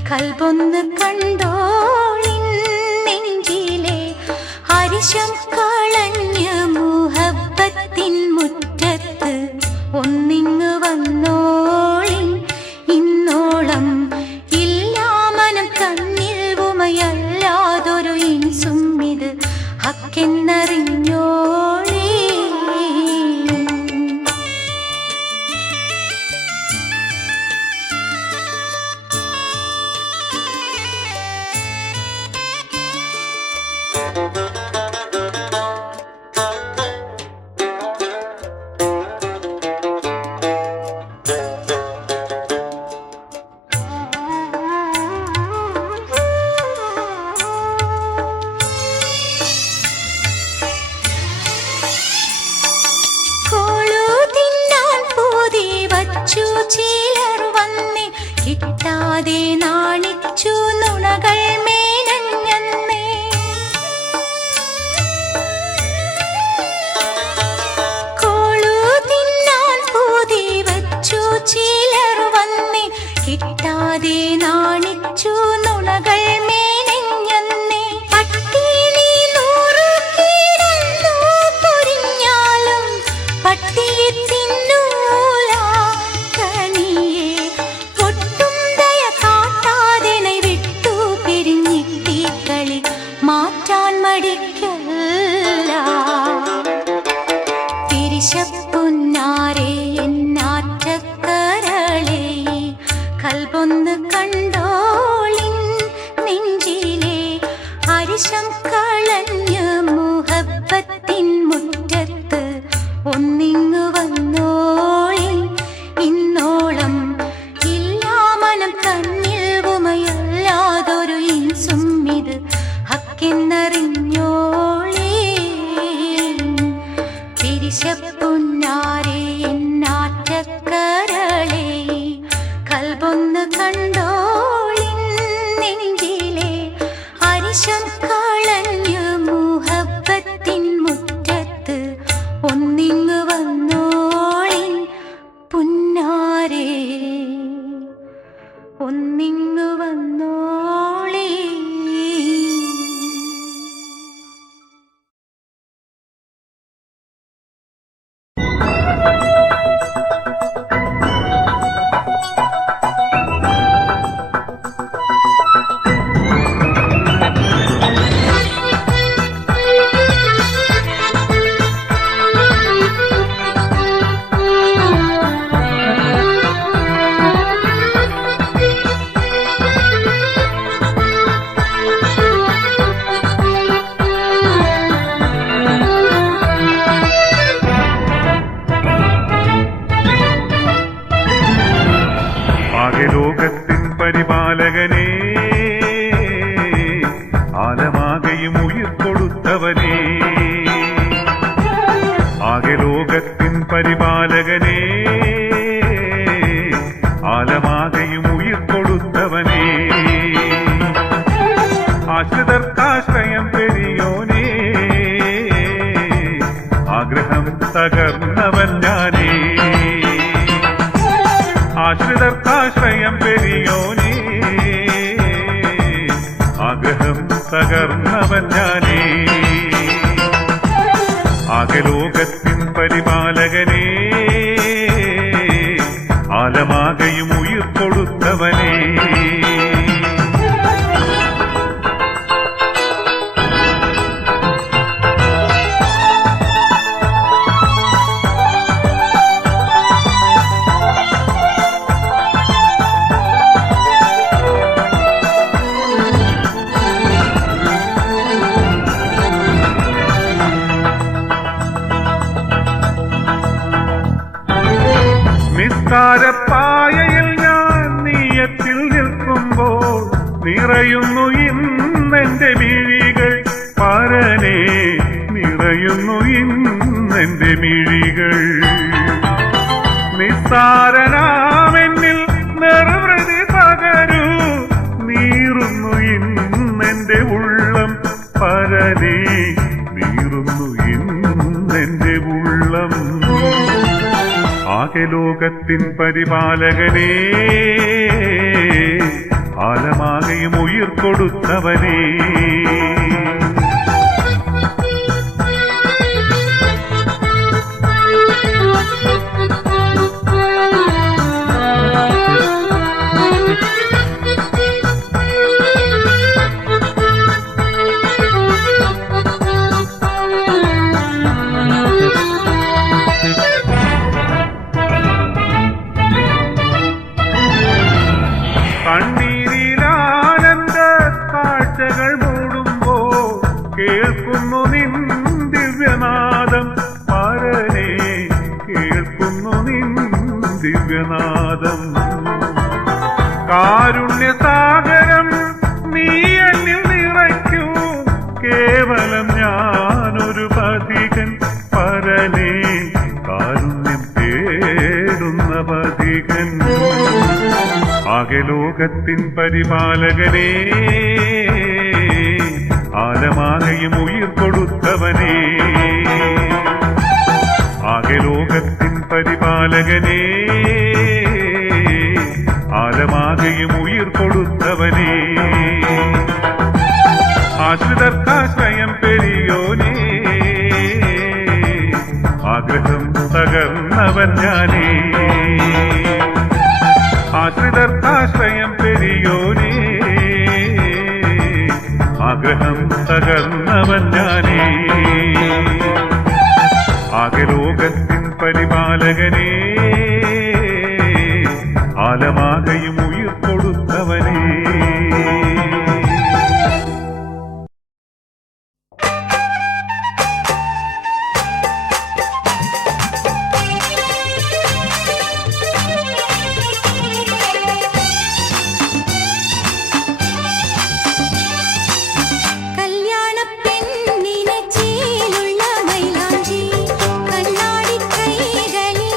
കൽബൊന്ന് കണ്ടോളിൻ നെഞ്ചിലെ ഹരിശം കളഞ്ഞ് മുഹബത്തിൻ മുറ്റത്ത് ഒന്നിങ്ങ് വന്നോളിൻ ഇന്നോളം ഇല്ലാമനം തന്നിൽ ഉമയല്ലാതൊരു ഇൻസും ഇത് ഹക്കെന്നറിഞ്ഞോളേ. ചിലർ വന്ന് കിട്ടാതെ നാണിച്ചു നുണകൾ മേനഞ്ഞന്നേ. കോളു തിന്നാൻ പൂതി വച്ചു ചിലർ വന്ന് കിട്ടാതെ നാണിച്ചു നുണകൾ മേനഞ്ഞന്നേ. പട്ടിണി 100 കിടന്നു പൊരിഞ്ഞാലും പട്ടിയെ തിന്നൂല കനിയെ. ഒട്ടും ദയ കാട്ടാതിനെ വിട്ടു പിരിഞ്ഞിട്ടീ കളി മാറ്റാൻ മടിക്കല്ല. തിരിശപ്പൊന്നാരെ എന്നാറ്റക്കരളെ കൽബൊന്ന് കണ്ടോളിൻ നെഞ്ചിലെ ഹരിശം കളഞ്ഞ് മുഹബത്തിൻ മുറ്റത്ത് ഒന്നിങ്ങു വന്നോളിൻ ഇന്നോളം ഇല്ലാമനം തന്നിൽ ഉമയല്ലാതൊരു ഇൻസും ഇത് ഹക്കെന്നറിഞ്ഞോളേ. തിരിശപ്പൊന്നാരെ എന്നാറ്റക്കരളെ കൽബൊന്ന് കണ്ടോളിൻ നെഞ്ചിലെ ഹരിശം കളഞ്ഞ് മുഹബത്തിൻ മുറ്റത്ത് ഒന്നിങ്ങു വന്നോളിൻ പുന്നാരേ, ഒന്നിങ്ങു വന്നോളേ. ലോകത്തിൻ പരിപാലകനേ, ആലമാകയും ഉയിർ കൊടുത്തവനേ. ആകെ ലോകത്തിൻ പരിപാലകനേ, ആലമാകയും ഉയിർ കൊടുത്തവനേ. ആശ്രിതർക്കാശ്രയം പെരിയോനേ, ആഗ്രഹം തകർന്നവൻ ഞാനേ. ആശ്രിതർക്കാശ്രയം പെരിയോനേ, ആഗ്രഹം തകർന്നവൻ ഞാനേ. ആകെ ലോകത്തിൻ പരിപാലകനേ, ആലമാകയും ഉയിർ കൊടുത്തവനേ. നിസ്കാരപ്പായയിൽ ഞാൻ നീയത്തിൽ നിൽക്കുമ്പോൾ നിറയുന്നു ഇന്നെന്റെ മിഴികൾ. പരനേ, നിറയുന്നു ഇന്നെന്റെ മിഴികൾ. നിസ്സാരനാമെന്നിൽ നിർവൃതി പകരൂ, നീറുന്നു ഇന്നെന്റെ ഉള്ളം. പരനേ, നീറുന്നു ഇന്നെന്റെ ഉള്ളം. ആകെ ലോകത്തിൻ പരിപാലകനേ, ആലമാകയും ഉയിർ കൊടുത്തവനേ കണ്ണീരിലാനന്ദ കാഴ്ചകൾ മൂടുമ്പോ കേൾക്കുന്നു നിൻ ദിവ്യനാദം പരനേ കേൾക്കുന്നു നിൻ ദിവ്യനാദം കാരുണ്യസാഗരം നീ എന്നിൽ നിറയ്ക്കൂ കേവലം ഞാനൊരു പഥികൻ പരനേ കാരുണ്യം തേടുന്ന പഥികൻ ആകെ ലോകത്തിൻ പരിപാലകനേ ആലമാകയും ഉയിർ കൊടുത്തവനേ ആകെ ലോകത്തിൻ പരിപാലകനേ ആലമാകയും ഉയിർ കൊടുത്തവനേ ആശ്രിതർക്കാശ്രയം പെരിയോനേ ആഗ്രഹം തകർന്നവൻ ഞാനേ ആശ്രിതർക്കാശ്രയം പെരിയോനേ ആഗ്രഹം തകർന്നവൻ ഞാനേ ആകെ ലോകത്തിൻ പരിപാലകനേ ആലമാകയും ഉയിർ കൊടുത്തവനേ കല്യാണപ്പെണ്ണിനെ ചേലുള്ള മൈലാഞ്ചി കണ്ണാടി കൈകളിൽ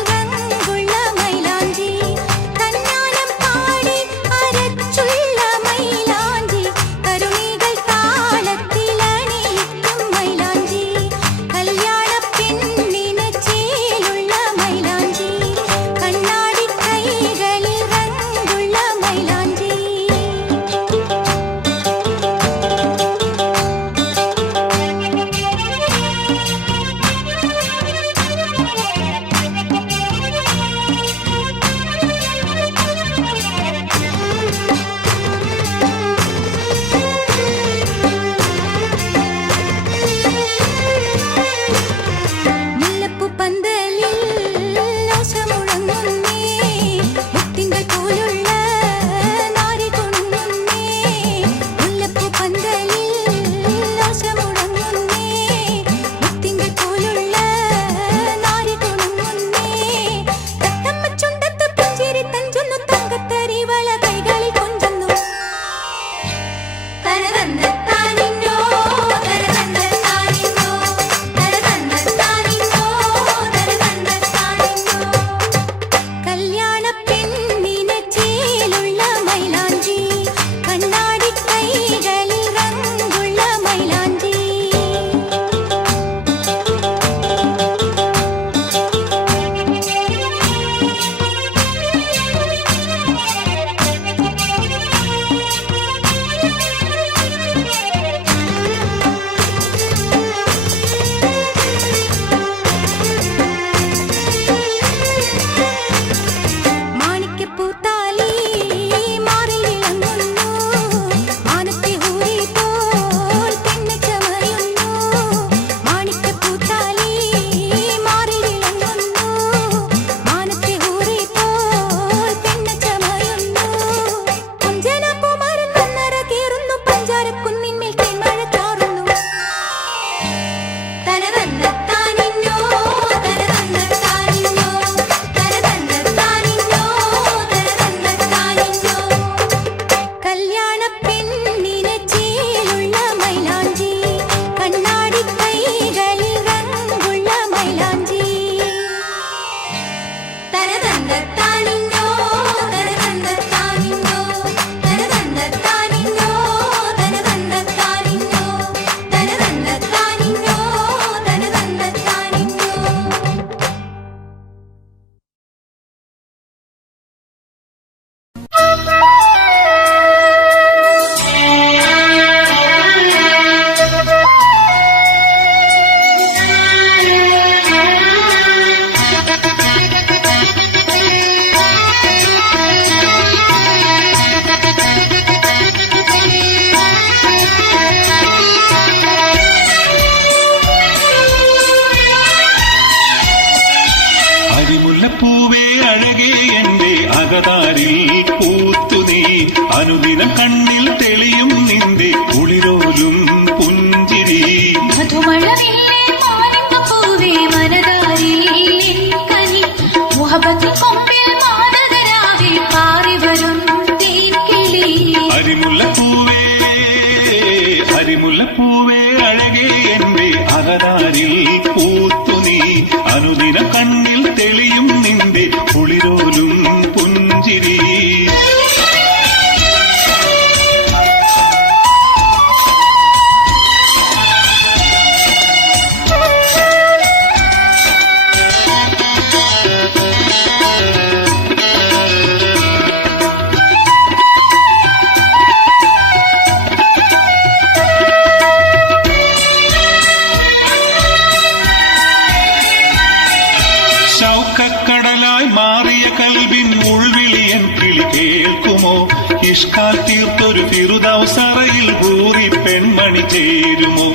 ഇഷ്കാൽ തീർത്തൊരു ഫിറുദൗസറയിൽ ഊറി പെൺമണി ചേരുമോ?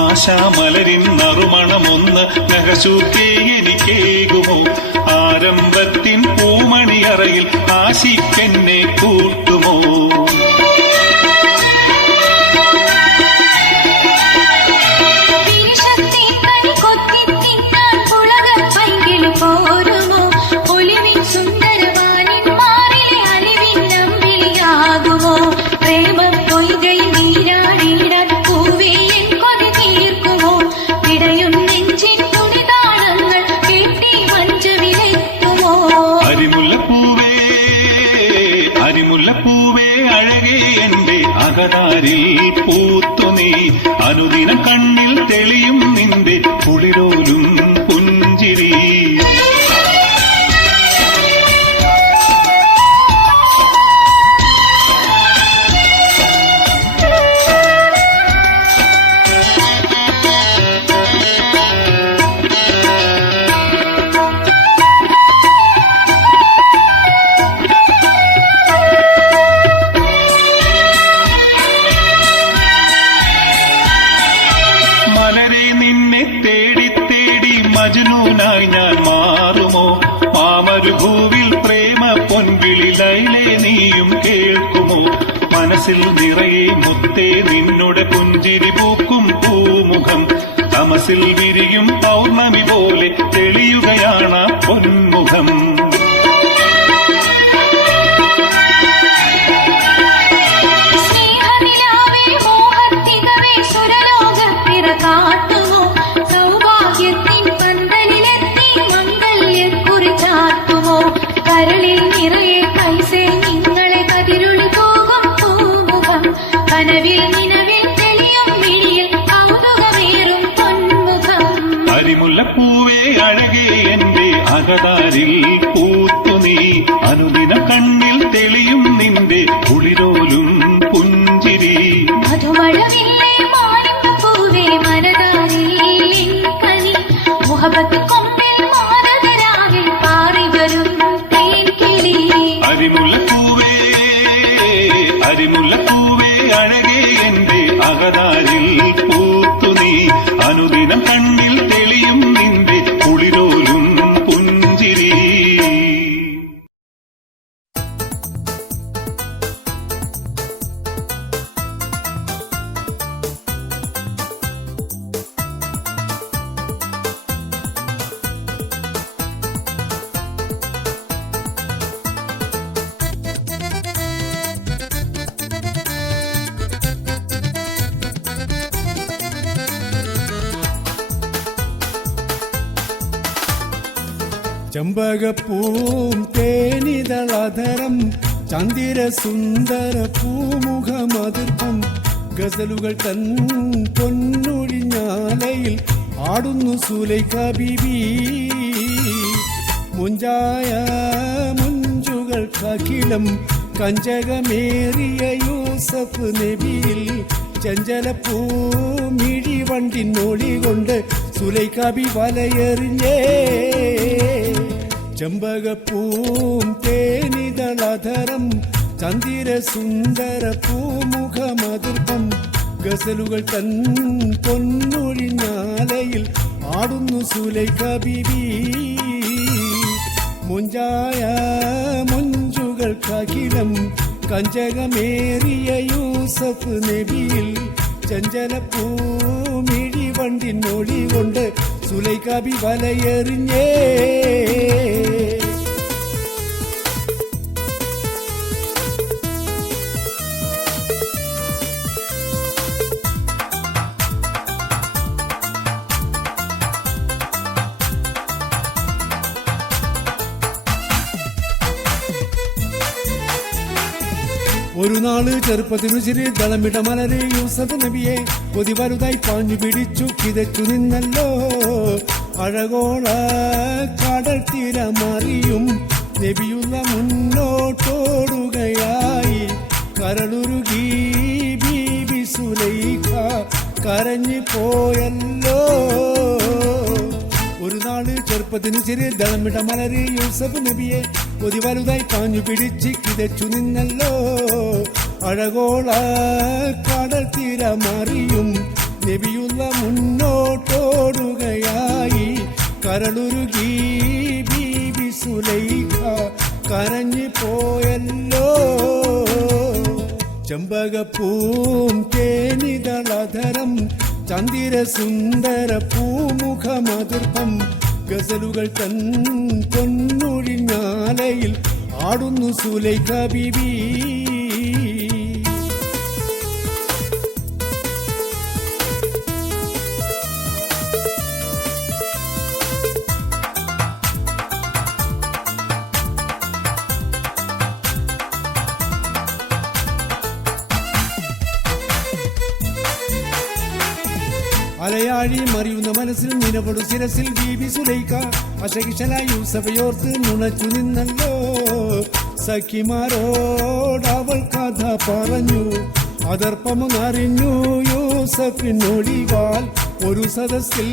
ആശാമലരിൻ നറുമണമൊന്ന് നഖശൂക്കേ എനിക്കേകുമോ? ആരംഭത്തിൻ പൂമണിയറയിൽ ആശിക്കെന്നെ കൂട്ടുമോ? അകതാരിൽ പൂത്തു നീ അനുദിനം കണ്ണിൽ തെളിയും നിന്റെ കുളിരോലും പുഞ്ചിരി. മജ്നൂനായി ഞാൻ മാറുമോ? മാമരുഭൂവിൽ പ്രേമ പൊൻവിളി ലൈലേ നീയും കേൾക്കുമോ? മനസ്സിൽ നിറയെ മുത്തേ നിന്നുടെ പുഞ്ചിരി പൂക്കും പൂമുഖം. തമസിൽ വിരിയും പൗർണമി പോലെ തെളിയുകയാണ് പൊന്മുഖം. കരളിൽ നിറയെ പൈസേ നിങ്ങളെ കതിരുളി പോകും പൂമുഖം. കനവിൽ നിലവിൽ തെളിയും വിളിയിൽ കൗതുകമേറും പൊന്മുഖം. അരിമുല്ലപ്പൂവേ അഴകേ എന്റെ അകതാരിൽ പൂത്തു നീ അനുദിനം കണ്ണിൽ തെളിയും നിന്റെ കുളിരോലും പുഞ്ചിരി. മധുമഴവില്ലേ മാലിമ്പൂവേ മനതാരിൽ കനി മുഹബത്ത് കൊമ്പിൽ മാനതരാവിൽ പാറി വരും അരിമുല്ലപ്പൂവേ അരിമുല്ലപ്പൂവേ അഴകേ എന്റെ അകതാരിൽ പൂത്തു നീ അനുദിനം കണ്ണിൽ തെളിയും നിന്റെ കുളിരോലും പുഞ്ചിരി. ചെമ്പകപ്പൂം തേനിതളധരം ചന്ദിര സുന്ദര പൂമുഖമതിർപ്പം ഗസലുകൾ തൻ പൊന്നൊഴിഞ്ഞാലയിൽ ആടുന്നു സുലൈഖ ബീബി. മുഞ്ചായ മുഞ്ചുകൾക്കഖിലം കഞ്ചകമേറിയ യൂസഫ് നബിയിൽ ചഞ്ചലപ്പൂമിഴി വണ്ടിനൊളി കൊണ്ട് സുലൈഖ ബി വലയെറിഞ്ഞേ. ചെമ്പകപ്പൂം തേനിതളധരം ചന്ദിര സുന്ദര പൂമുഖമതിർപ്പം ഗസലുകൾ തൻ പൊന്നൊഴിഞ്ഞാലയിൽ ആടുന്നു സുലൈഖ ബീബി. മുഞ്ചായ മുഞ്ചുകൾക്കഖിലം കഞ്ചകമേറിയ യൂസഫ് നബിയിൽ ചഞ്ചലപ്പൂമിഴി വണ്ടിനൊളി കൊണ്ട് സുലൈഖ ബി വലയെറിഞ്ഞേ. ഒരു നാള് ചെറുപ്പത്തിനു ചിരി ദളമിട മലരെ യൂസഫ് നബിയെ കൊതി വലുതായി പാഞ്ഞു പിടിച്ചു കിതച്ചു നിന്നല്ലോ. അഴകോള കടൽ തീരമറിയും നബിയുള്ള മുന്നോട്ടോടുകയായി. കരളുരുകി ബീബി സുലൈഖ കരഞ്ഞു പോയല്ലോ. ഒരു നാള് ചെറുപ്പ ചെറുപ്പത്തിനു ചെറിയ ദളമിട മലരി യൂസഫ് നബിയെ കൊതി വലുതായി പാഞ്ഞു പിടിച്ച് കിതച്ചു നിന്നല്ലോ. അഴകോള കടൽ തീര മറിയും നബിയുള്ള മുന്നോട്ടോടുകയായി. കരളുരുകി ബീബി സുലൈഖ കരഞ്ഞു പോയല്ലോ. ചെമ്പകപ്പൂം തേനിതളധരം ചന്ദിര സുന്ദര പൂമുഖമതിർപ്പം ഗസലുകൾ തൻ പൊന്നൊഴിഞ്ഞാലയിൽ ആടുന്നു സുലൈഖ ബീബി. അലയാഴി മറിയുന്ന മനസ്സിൽ നിലപൊടു ശിരസിൽ ബീബി സുലൈഖ അശകിശല യൂസഫയോർത്ത് നുണച്ചു നിന്നല്ലോ. സഖിമാരോടവൾ കഥ പറഞ്ഞു അതർപ്പമറിഞ്ഞു യൂസഫിനൊളിവാൽ. ഒരു സദസ്സിൽ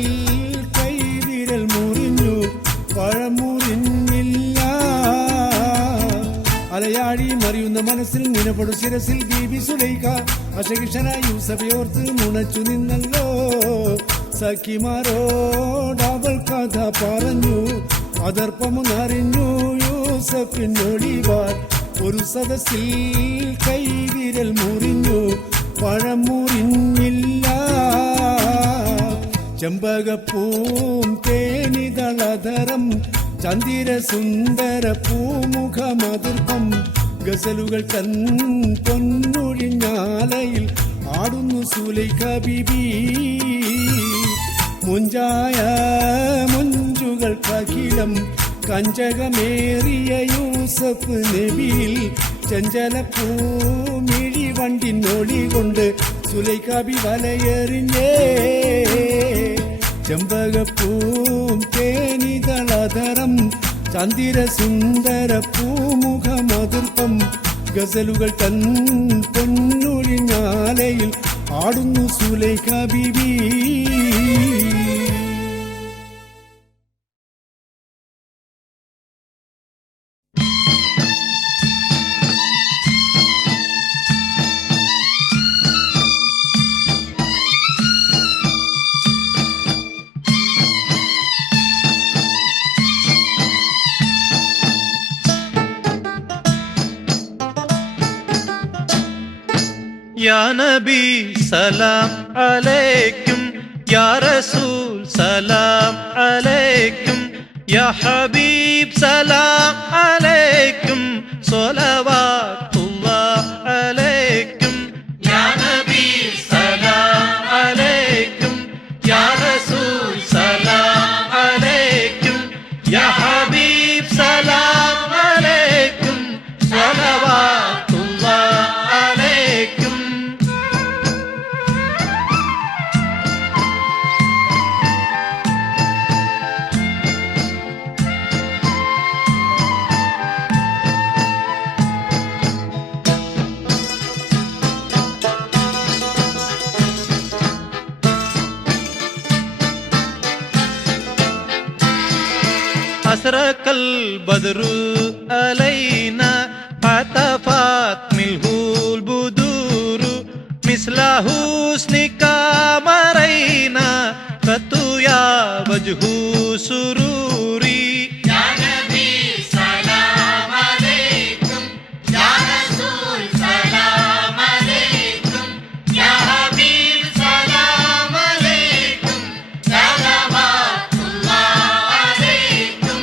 കൈവിരൽ മുറിഞ്ഞു പഴമുറിഞ്ഞില്ല. അലയാഴി മറിയുന്ന മനസ്സിൽ നിലപൊടു ശിരസിൽ ബീബി സുലൈഖ അശകിഷന യൂസഫയോർത്ത് നുണച്ചു നിന്നല്ലോ. സഖിമാരോടവൾ കഥ പറഞ്ഞു അതർപ്പമറിഞ്ഞു യൂസഫിനൊളിവാൽ. ഒരു സദസ്സിൽ കൈവിരൽ മുറിഞ്ഞു പഴമുറിഞ്ഞില്ല. ചെമ്പകപ്പൂം തേനിതളധരം ചന്ദിര സുന്ദര പൂമുഖമതിർപ്പം ഗസലുകൾ തൻ പൊന്നൊഴിഞ്ഞാലയിൽ ആടുന്നു സുലൈഖ ബീബി. മുഞ്ചായ മുഞ്ചുകൾക്കഖിലം കഞ്ചകമേറിയ യൂസഫ് നബിയിൽ ചഞ്ചല പൂമിഴി വണ്ടിനൊളി കൊണ്ട് സുലൈഖ ബി വലയെറിഞ്ഞേ. ചെമ്പകപ്പൂം തേനിതളധരം ചന്ദിര സുന്ദര പൂമുഖമതിർപ്പം ഗസലുകൾ തൻ പൊന്നൊഴിഞ്ഞാലയിൽ ആടുന്നു സുലൈഖ ബീബി. യാ നബി സലാം അലൈക്കും, യാ റസൂൽ സലാം അലൈക്കും, യാ ഹബീബ് സലാം അലൈക്കും, സ്വലവാത്തുല്ലാഹ് അലൈക്കും. യാ നബി സലാം അലൈക്കും, യാ റസൂൽ സലാം അലൈക്കും, യാ ഹബീബ് സലാം അലൈക്കും, സ്വലവാത്തുല്ലാഹ് അലൈക്കും. أسرق البدر علينا فتفات منه البدور مثل حسنك مرينا فتويا وجه سروري. يا نبي سلام عليكم، يا رسول سلام عليكم، يا حبيب سلام عليكم، صلوات الله عليكم.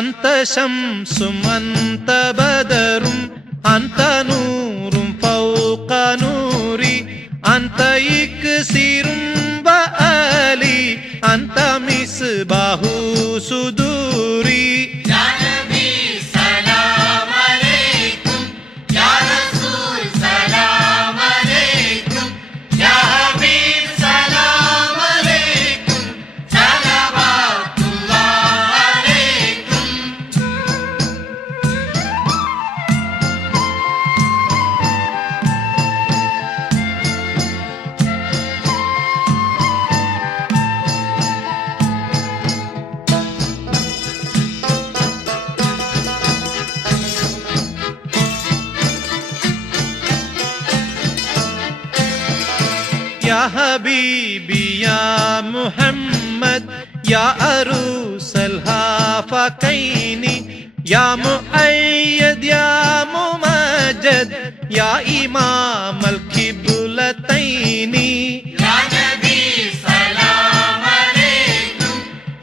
أنت شمس أنت بدر أنت نور فوق نوري أنت إكسير وآلي أنت مصباح صدوري. يا نبي سلام عليكم، يا رسول سلام عليكم، يا حبيب يا حبيبي يا محمد يا عروس الهافقين يا مؤيد يا ممجد يا إمام القبلتين يا نبي سلام عليكم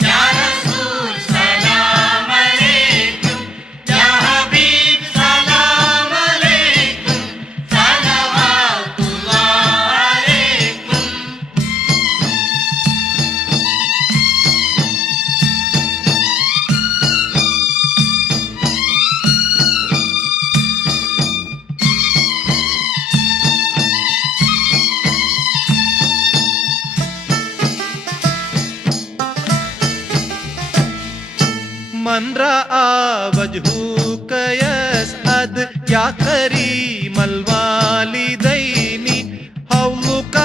يا رسول سلام عليكم يا حبيب سلام عليكم صلوات الله عليكم من رأى وجهك يسعد يا كريم الوالدين حولك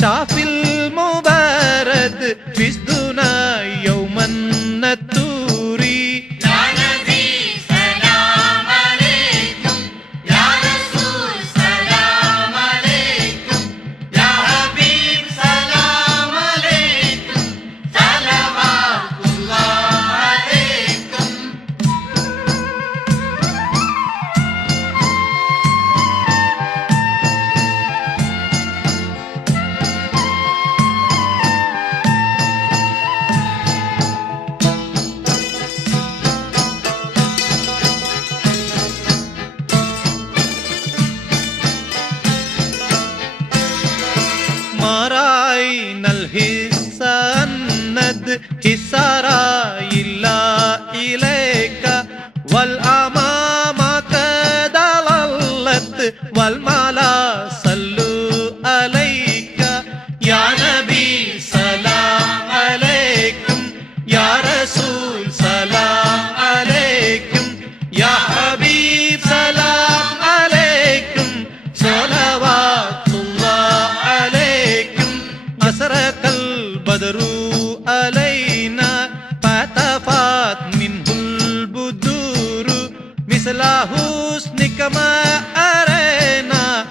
شافي المبارد فزدنا يوم النتور يا نبي سلام عليكم يا رسول سلام عليكم يا حبيب سلام عليكم صلوات الله عليكم ما رأينا الحس الند حسارا إلا إليك والأمام قد ضلت والملا صلوا عليك يا نبي سلام عليكم يا رسول سلام عليكم يا حبيب سلام عليكم صلوات الله عليكم أسرق البدر علينا فتفات منه البدور مثل حسنك ما أرينا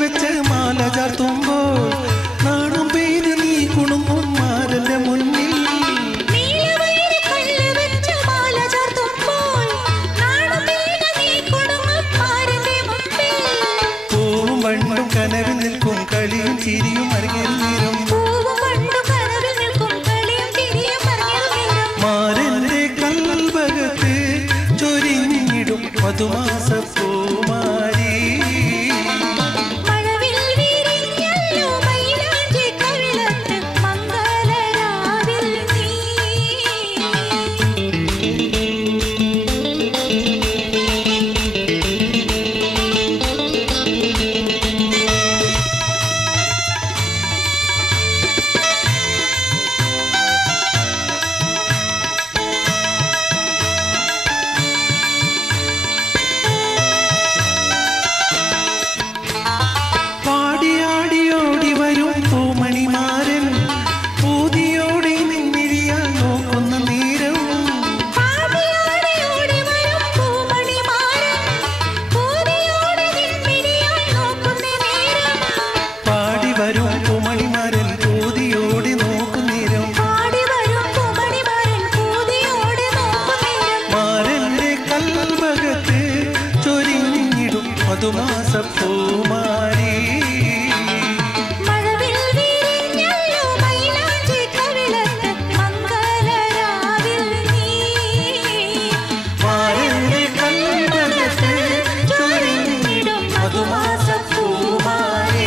വെച്ച് മാല ചാർത്തുമ്പോൾ നാടും പേര് നീ കുണുങ്ങും മാരന്റെ മുന്നിൽ. പൂവും വണ്ടും കനവിൽ നിൽക്കും കളിയും ചിരിയും അരങ്ങേറും മാരന്റെ കൽവകത്ത് ചൊരിഞ്ഞിടും മധുമാസപ്പൂമാരി. പാടിയാടിയോടി വരും പൂമണിമാരൻ പൂതിയോടെ നിന്നിരിയാൻ നോക്കുന്ന നേരം. പാടി വരും പൂമണിമാരൻ പൂതിയോടെ നോക്കും നേരം. മാരന്റെ കൽവകത്ത് ചൊരിഞ്ഞിടും മധുമാസപ്പൂമാരി. മാരന്റെ കൽവകത്ത് ചൊരിഞ്ഞിടും മധുമാസപ്പൂമാരി.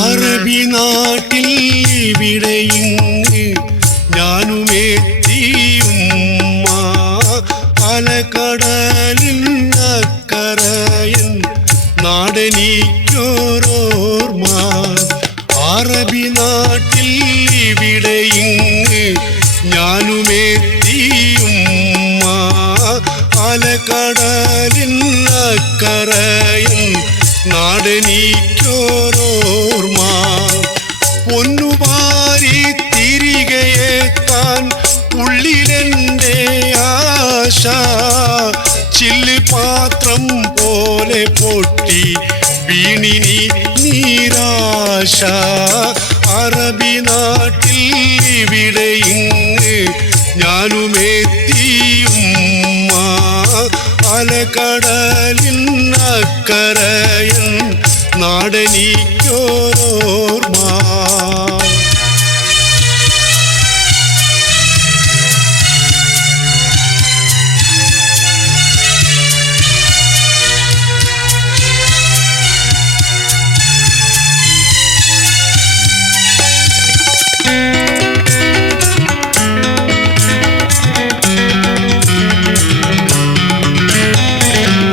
അറബി നാട്ടിൽ ഇവിടെയിങ്ങ് ഞാനുമെത്തിയുമ്മ അലകടലിൽ അക്കരയൻ നാടനിക്കോരോർമ്മ. അറബി നാട്ടിൽ ഇവിടെയിങ്ങ് ഞാനുമെത്തിയുമ്മ അലകടലിൽ അക്കരയൻ നാടനിക്കോരോർമ്മ. പൊന്നുപാരി തിരികെയെത്താൻ ഉള്ളിലെൻ്റെ ആശ ചില്ല് പാത്രം പോലെ പൊട്ടി വീണിനി നിരാശ. അറബി നാട്ടിൽ ഇവിടെയിങ്ങ് ഞാനുമെത്തിയുമ്മ അലകടലിൻ അക്കരയൻ നാടനിക്കോരോർമ്മ.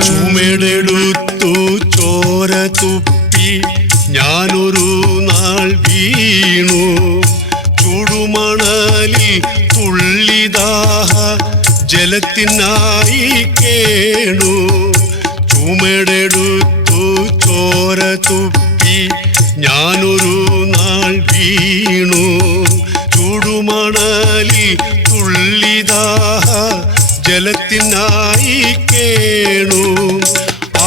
ചുമടെടുത്തു ചോര തുപ്പി ഞാനൊരു നാൾ വീണു. ചുടുമണലിൽ തുള്ളിദാഹ ജലത്തിനായി കേണു. ചുമടെടുത്തു ചോര തുപ്പി ഞാനൊരു നാൾ വീണു. ചുടുമണലിൽ തുള്ളിദാഹ ജലത്തിനായി കേണു.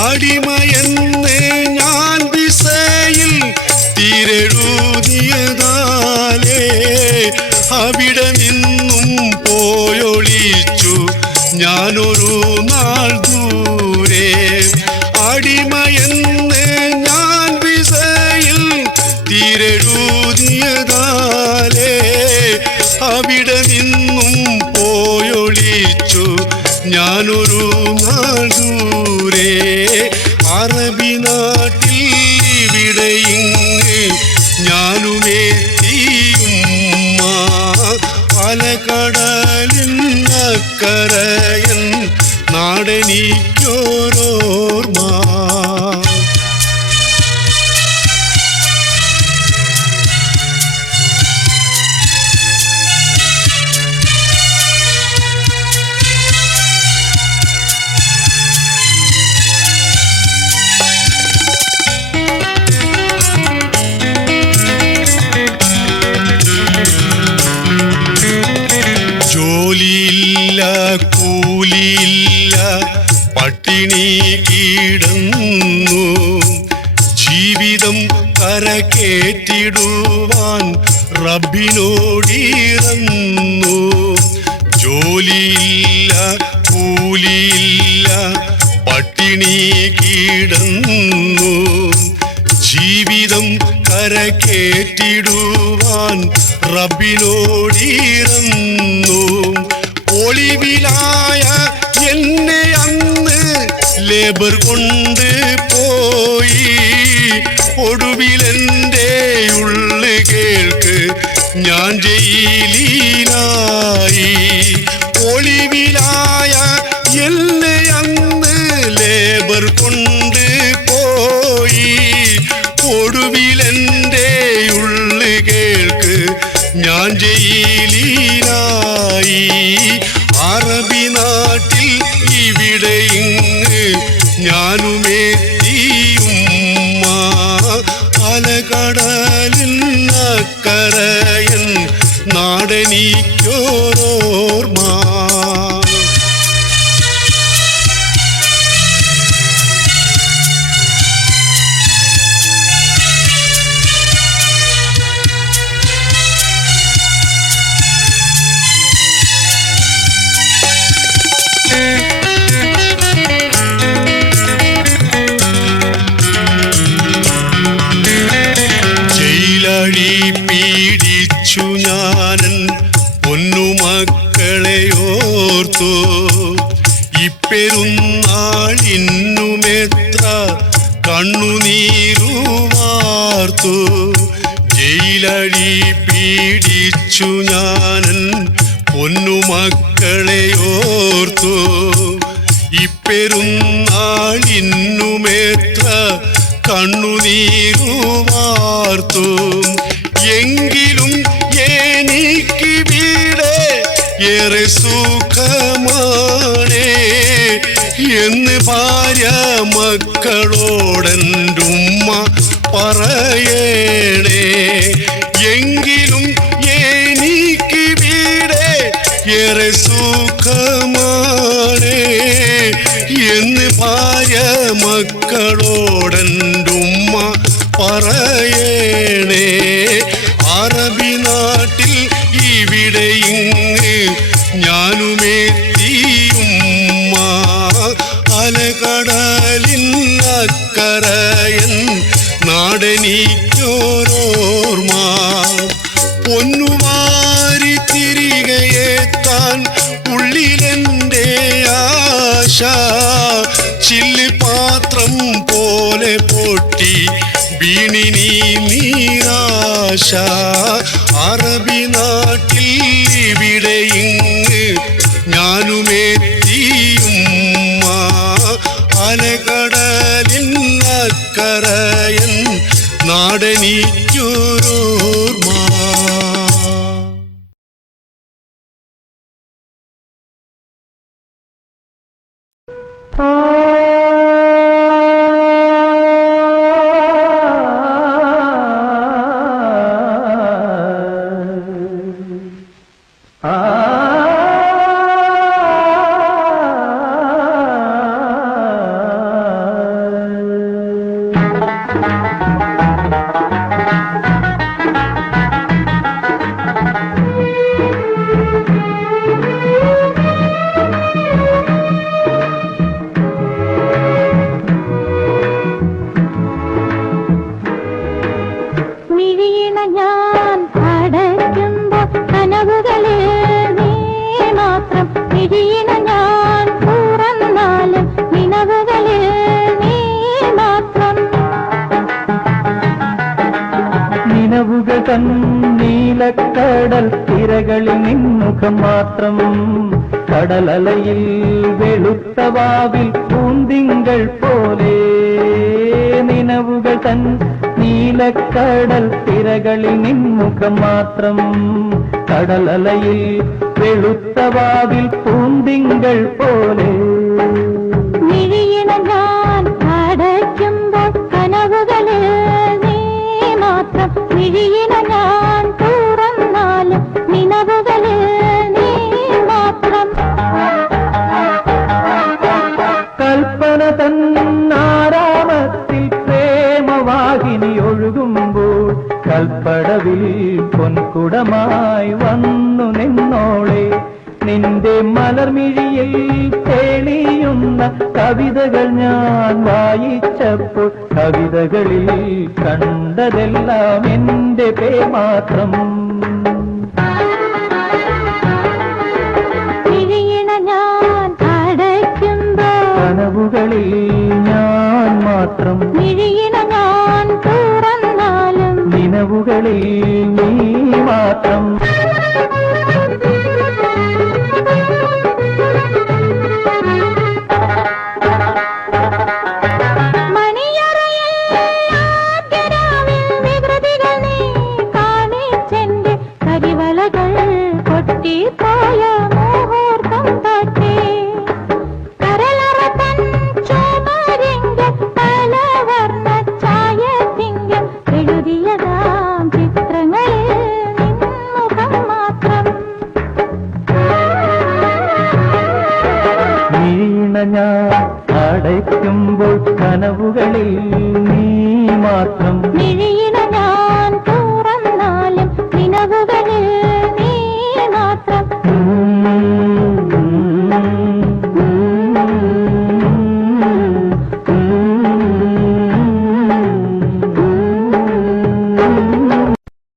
അടിമയെന്ന് ഞാൻ വിസയിൽ തീരെഴുതിയതാലേ അവിടെ നിന്നും പോയൊളിച്ചു ഞാനൊരു നാൾ ദൂരെ. അടിമയെന്ന് ഞാൻ വിസയിൽ തീരെഴുതിയതാലേ അവിടെ നിന്നും പോയൊളിച്ചു ഞാനൊരു നാൾ ദൂരെ. അറബി നാട്ടിൽ ഇവിടെയിങ്ങ് ഞാനുമെത്തിയുമ്മ അലകടലിൻ അക്കരയൻ നാടനിക്കോരോർമ്മ. റബ്ബിനോടിറന്നു. ജോലിയില്ല കൂലിയില്ല പട്ടിണി കിടന്നു. ജീവിതം കരകേറ്റിടുവാൻ റബ്ബിനോടിറന്നു. ഒളിവിലായ എന്നെ അന്ന് ലേബർ കൊണ്ട് പോയി. ഒടുവിലെൻ്റെ ഉള്ളു കേൾക്ക് ഞാൻ ജയിലിലായി. ഒളിവിലായ എന്നെ അന്ന് ലേബർ കൊണ്ട് പോയി. ഒടുവിലെൻ്റെ ഉള്ളു കേൾക്ക് ഞാൻ ജയിലിലായി. അറബി നാട്ടിൽ ഇവിടെ ഇങ്ങ് ഞാനുമെത്തിയുമ്മ. അലകടലിൻ അക്കരയൻ നാടെനിക്കോരോർമ്മ. ജയിലഴി പീഡിച്ചു ഞാനൻ പൊന്നുമക്കളെയോർത്തു. ഇപ്പെരുന്നാളിന്നുമെത്ര കണ്ണുനീരുവാർത്തു. ജയിലഴി പീഡിച്ചു ഞാനൻ പൊന്നുമക്കളെയോർത്തു. ഇപ്പെരുന്നാളിന്നുമെത്ര കണ്ണുനീരുവാർത്തു. എങ്കിലും എനിക്ക് വീട് ഏറെ സുഖമാണേ എന്ന് ഭാര്യ മക്കളോടെൻ്റുമ്മ പറയണേ. എങ്കിലും എനിക്ക് വീട് ഏറെ സുഖമാണേ എന്ന് ഭാര്യ മക്കളോടെൻ്റുമ്മ പറയണേ. അറബി നാട്ടിൽ ഇവിടെ ഇങ്ങ് ഞാനുമെത്തിയുമ്മ. അലകടലിൻ അക്കരയൻ നാടെനിക്കോരോർമ്മ. പൊന്നുവാരി തിരികെ എത്താൻ ഉള്ളിലെൻ്റെ ആശ. ചില്ലുപാത്രം പോലെ പൊട്ടി വീണിനി നിരാശ. അറബി നാട്ടിൽ ഇവിടെ ഇങ്ങ് ഞാനുമെത്തിയുമ്മ. അലകടലിൻ അക്കരയൻ നാടെനിക്കോരോർമ്മ. നീലക്കടൽ തിരകളിൽ നിൻമുഖം മാത്രം. കടലലയിൽ വെളുത്ത വാവിൽ പൂന്തിങ്കൾ പോലെ നിനവുകൾ തൻ നീലക്കടൽ തിരകളിൽ നിൻമുഖം മാത്രം. കടലലയിൽ വെളുത്ത വാവിൽ പൂന്തിങ്കൾ പോലെ ഞാൻ അടയ്ക്കുമ്പോൾ കനവുകളിൽ നീ മാത്രം. മിഴിയിന ഞാൻ തുറന്നാലും നിലവുകളിൽ നീ മാത്രം. കൽപ്പന തന്നാരാമത്തിൽ പ്രേമവാഹിനി ഒഴുകുമ്പോൾ കൽപ്പടവിൽ പൊൻകുട സ്വന്തമായി വന്നു നിന്നോളെ നിന്റെ മലർമിഴിയിൽ തെളിയുന്ന കവിതകൾ ഞാൻ വായിച്ചപ്പോൾ കവിതകളിൽ കണ്ടതെല്ലാം എന്റെ പേർ മാത്രം. കനവുകളിൽ ഞാൻ മാത്രം ഞാൻ തുറന്നാലും നിലവുകളിൽ നീ മാത്രം. പൊട്ടിപ്പോയ മുഹൂർത്തം തൊട്ടേ കരളറത്തൻ ചുമരിങ്ക പലവർണ്ണ ഛായത്തിങ്ക എഴുതിയതാം ചിത്രങ്ങളിൽ നിൻമുഖം മാത്രം. വീണ ഞാൻ അടയ്ക്കുമ്പോൾ കനവുകളിൽ നീ മാത്രം.